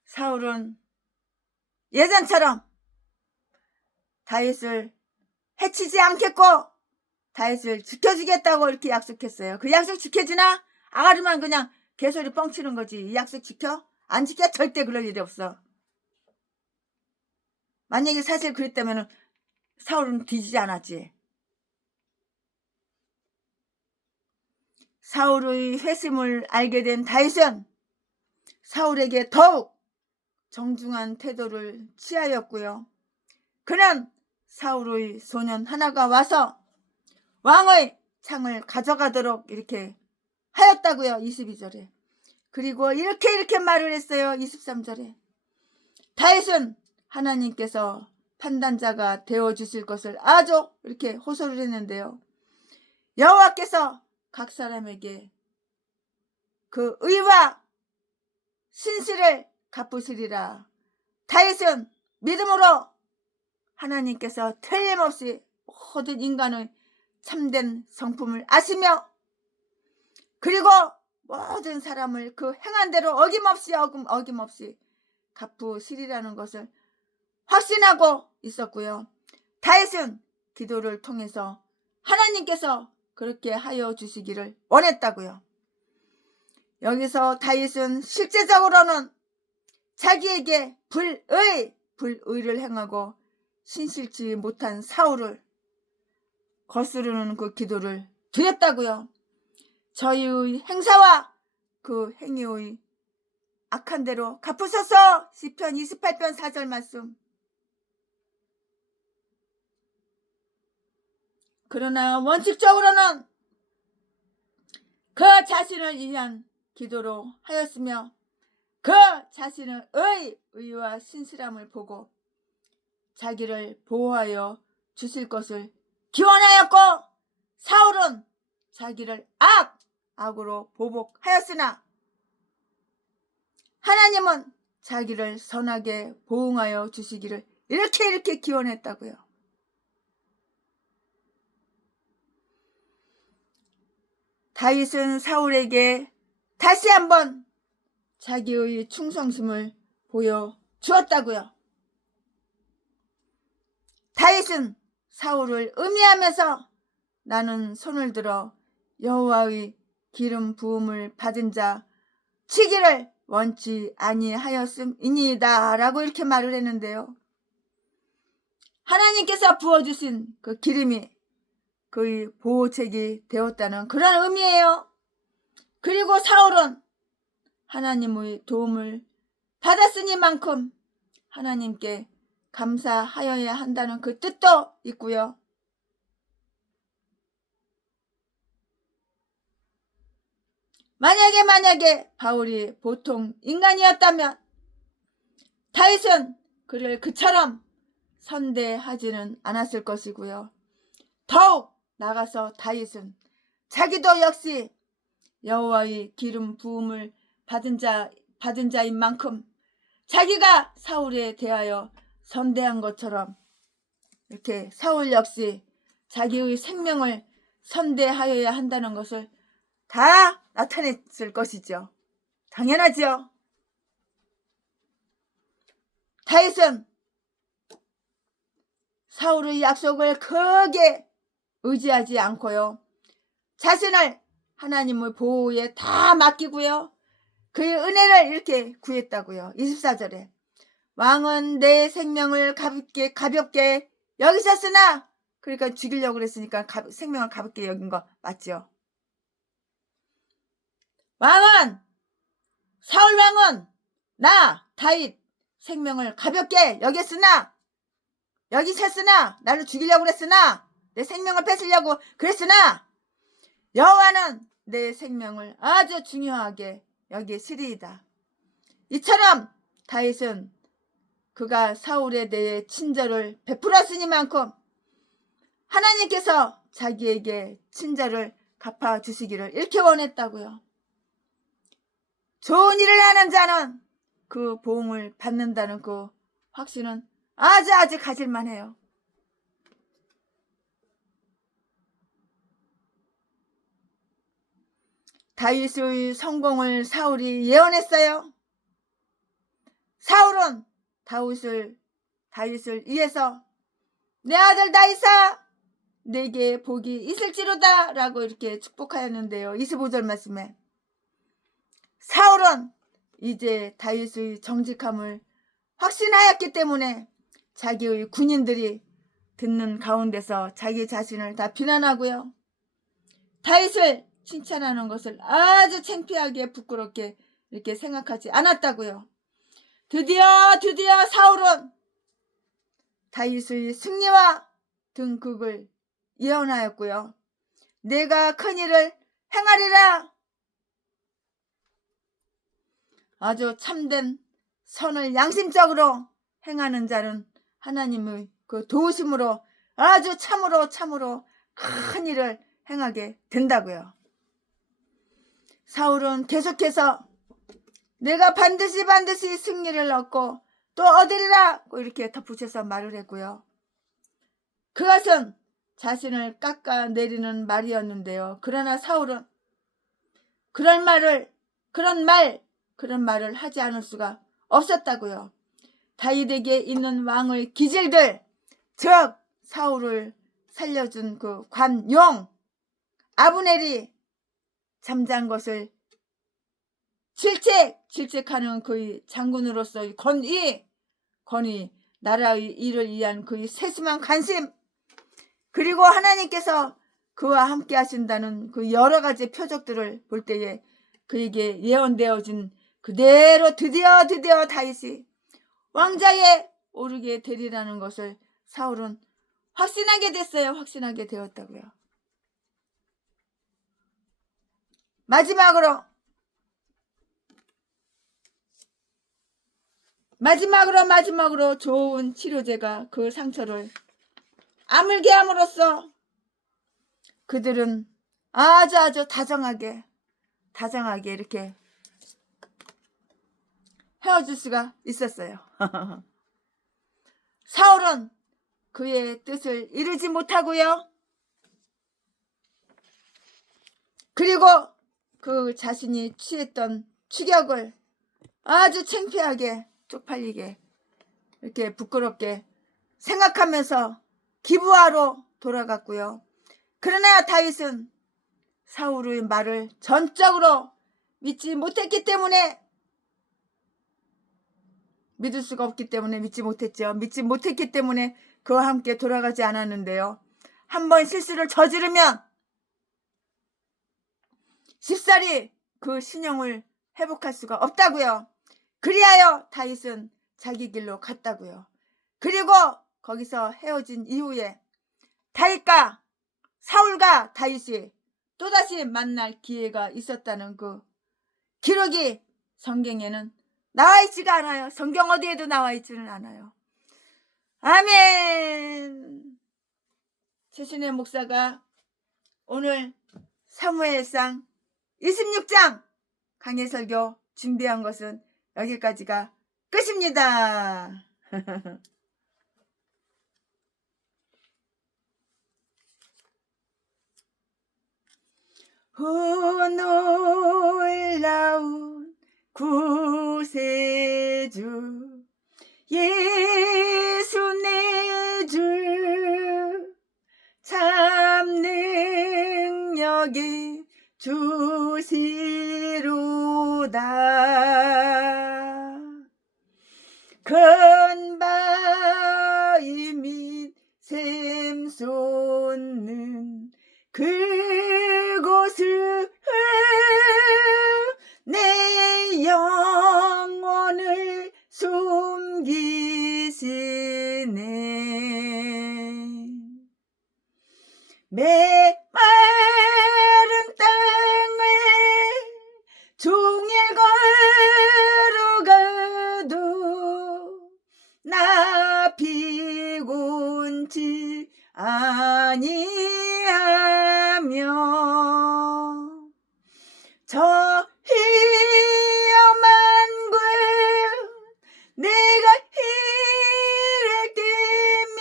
사울은 예전처럼 다윗을 해치지 않겠고 다윗을 지켜주겠다고 이렇게 약속했어요. 그 약속 지켜지나? 아가리만 그냥 개소리 뻥치는 거지. 이 약속 지켜? 안 지켜? 절대 그럴 일이 없어. 만약에 사실 그랬다면 사울은 뒤지지 않았지. 사울의 회심을 알게 된 다윗은 사울에게 더욱 정중한 태도를 취하였고요. 그는 사울의 소년 하나가 와서 왕의 창을 가져가도록 이렇게 하였다고요. 22절에. 그리고 이렇게 말을 했어요. 23절에. 다윗은 하나님께서 판단자가 되어주실 것을 아주 이렇게 호소를 했는데요. 여호와께서 각 사람에게 그 의와 신실을 갚으시리라. 다윗은 믿음으로 하나님께서 틀림없이 모든 인간의 참된 성품을 아시며 그리고 모든 사람을 그 행한 대로 어김없이 갚으시리라는 것을 확신하고 있었고요. 다윗은 기도를 통해서 하나님께서 그렇게 하여 주시기를 원했다고요. 여기서 다윗은 실제적으로는 자기에게 불의를 행하고 신실치 못한 사울을 거스르는 그 기도를 드렸다고요. 저희의 행사와 그 행위의 악한 대로 갚으소서. 시편 28편 4절 말씀. 그러나 원칙적으로는 그 자신을 위한 기도로 하였으며 그 자신의 의와 신실함을 보고 자기를 보호하여 주실 것을 기원하였고 사울은 자기를 악으로 보복하였으나 하나님은 자기를 선하게 보응하여 주시기를 이렇게 기원했다고요. 다윗은 사울에게 다시 한번 자기의 충성심을 보여주었다고요. 다윗은 사울을 음해하면서 나는 손을 들어 여호와의 기름 부음을 받은 자 치기를 원치 아니하였음이니이다 라고 이렇게 말을 했는데요. 하나님께서 부어주신 그 기름이 그의 보호책이 되었다는 그런 의미예요. 그리고 사울은 하나님의 도움을 받았으니만큼 하나님께 감사하여야 한다는 그 뜻도 있고요. 만약에 바울이 보통 인간이었다면 다윗은 그를 그처럼 선대하지는 않았을 것이고요. 더욱 나가서 다윗은 자기도 역시 여호와의 기름 부음을 받은 자인 만큼 자기가 사울에 대하여 선대한 것처럼 이렇게 사울 역시 자기의 생명을 선대하여야 한다는 것을 다 나타냈을 것이죠. 당연하죠. 다윗은 사울의 약속을 크게 의지하지 않고요. 자신을 하나님의 보호에 다 맡기고요. 그의 은혜를 이렇게 구했다고요. 24절에 왕은 내 생명을 가볍게 여기셨으나 그러니까 죽이려고 그랬으니까 생명을 가볍게 여긴 거 맞죠? 사울 왕은 나 다윗 생명을 가볍게 여기셨으나 나를 죽이려고 그랬으나 내 생명을 뺏으려고 그랬으나 여호와는 내 생명을 아주 중요하게 여기시리이다. 이처럼 다윗은 그가 사울에 대해 친절을 베풀었으니만큼 하나님께서 자기에게 친절을 갚아주시기를 이렇게 원했다고요. 좋은 일을 하는 자는 그 보응을 받는다는 그 확신은 아주 가질만해요. 다윗의 성공을 사울이 예언했어요. 사울은 다윗을 위해서 내 아들 다윗아 내게 복이 있을지로다 라고 이렇게 축복하였는데요. 25절 말씀에 사울은 이제 다윗의 정직함을 확신하였기 때문에 자기의 군인들이 듣는 가운데서 자기 자신을 다 비난하고요. 다윗을 칭찬하는 것을 아주 창피하게 부끄럽게 이렇게 생각하지 않았다고요. 드디어 사울은 다윗의 승리와 등극을 예언하였고요. 내가 큰 일을 행하리라. 아주 참된 선을 양심적으로 행하는 자는 하나님의 그 도우심으로 아주 참으로 큰 일을 행하게 된다고요. 사울은 계속해서 내가 반드시 승리를 얻고 또 얻으리라 이렇게 덧붙여서 말을 했고요. 그것은 자신을 깎아내리는 말이었는데요. 그러나 사울은 그런 말을 하지 않을 수가 없었다고요. 다윗에게 있는 왕의 기질들, 즉 사울을 살려준 그 관용, 아브넬이 잠잔 것을 질책하는 그의 장군으로서의 권위, 나라의 일을 위한 그의 세심한 관심, 그리고 하나님께서 그와 함께 하신다는 그 여러 가지 표적들을 볼 때에 그에게 예언되어진 그대로 드디어 다윗이 왕자에 오르게 되리라는 것을 사울은 확신하게 됐어요. 확신하게 되었다고요. 마지막으로 좋은 치료제가 그 상처를 아물게 함으로써 그들은 아주 다정하게 이렇게 헤어질 수가 있었어요. 사울은 그의 뜻을 이루지 못하고요. 그리고 그 자신이 취했던 추격을 아주 창피하게 쪽팔리게 이렇게 부끄럽게 생각하면서 기브아로 돌아갔고요. 그러나 다윗은 사울의 말을 전적으로 믿지 못했기 때문에, 믿을 수가 없기 때문에 믿지 못했죠. 믿지 못했기 때문에 그와 함께 돌아가지 않았는데요. 한번 실수를 저지르면 쉽사리 그 신용을 회복할 수가 없다고요. 그리하여 다윗은 자기 길로 갔다고요. 그리고 거기서 헤어진 이후에 사울과 다윗이 또다시 만날 기회가 있었다는 그 기록이 성경에는 나와 있지가 않아요. 성경 어디에도 나와 있지는 않아요. 아멘. 최신의 목사가 오늘 사무엘상 26장 강해 설교 준비한 것은 여기까지가 끝입니다. 놀라운 구세주 예수 내 주 참 능력이 주시로다. 큰 바위 및 샘솟는 그곳을 내 영혼을 숨기시네. 메마른 땅을 종일 걸어가도 나 피곤치 아니하며 저 위험한 곳 내가 이를 뛰면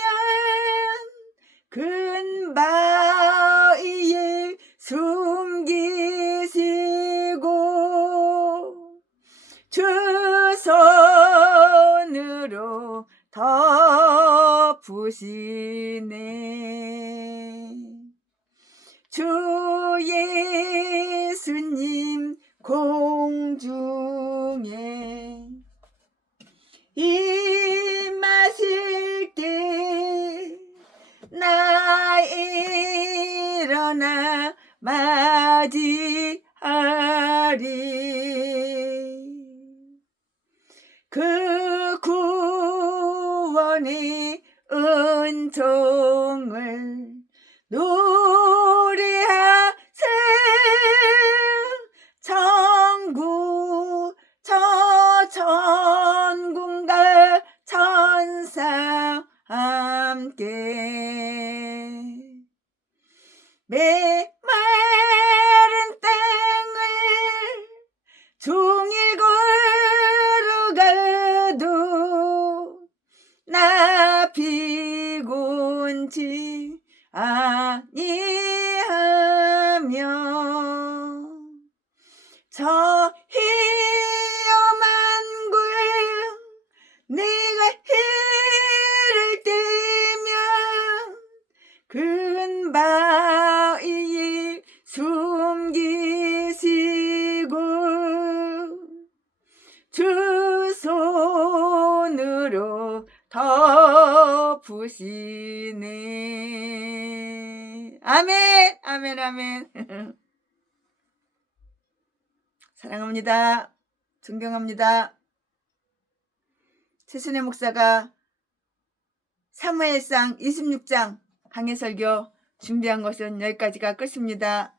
큰 바위에 숨기시고 주 손으로 덮으시네. 주 예수님 공중에 임하실 때 나 일어나 맞이하리. 그 구원의 은총을 노래하세. 천군과 천사 함께 메마른 땅을 종일 걸어가도 나 피곤치 아니하며 저 위험한 곳 내가 이를 뛰면 큰 바위에 주 손으로 덮으시네. 아멘, 아멘, 아멘. 사랑합니다. 존경합니다. 최순애 목사가 사무엘상 26장 강해설교 준비한 것은 여기까지가 끝입니다.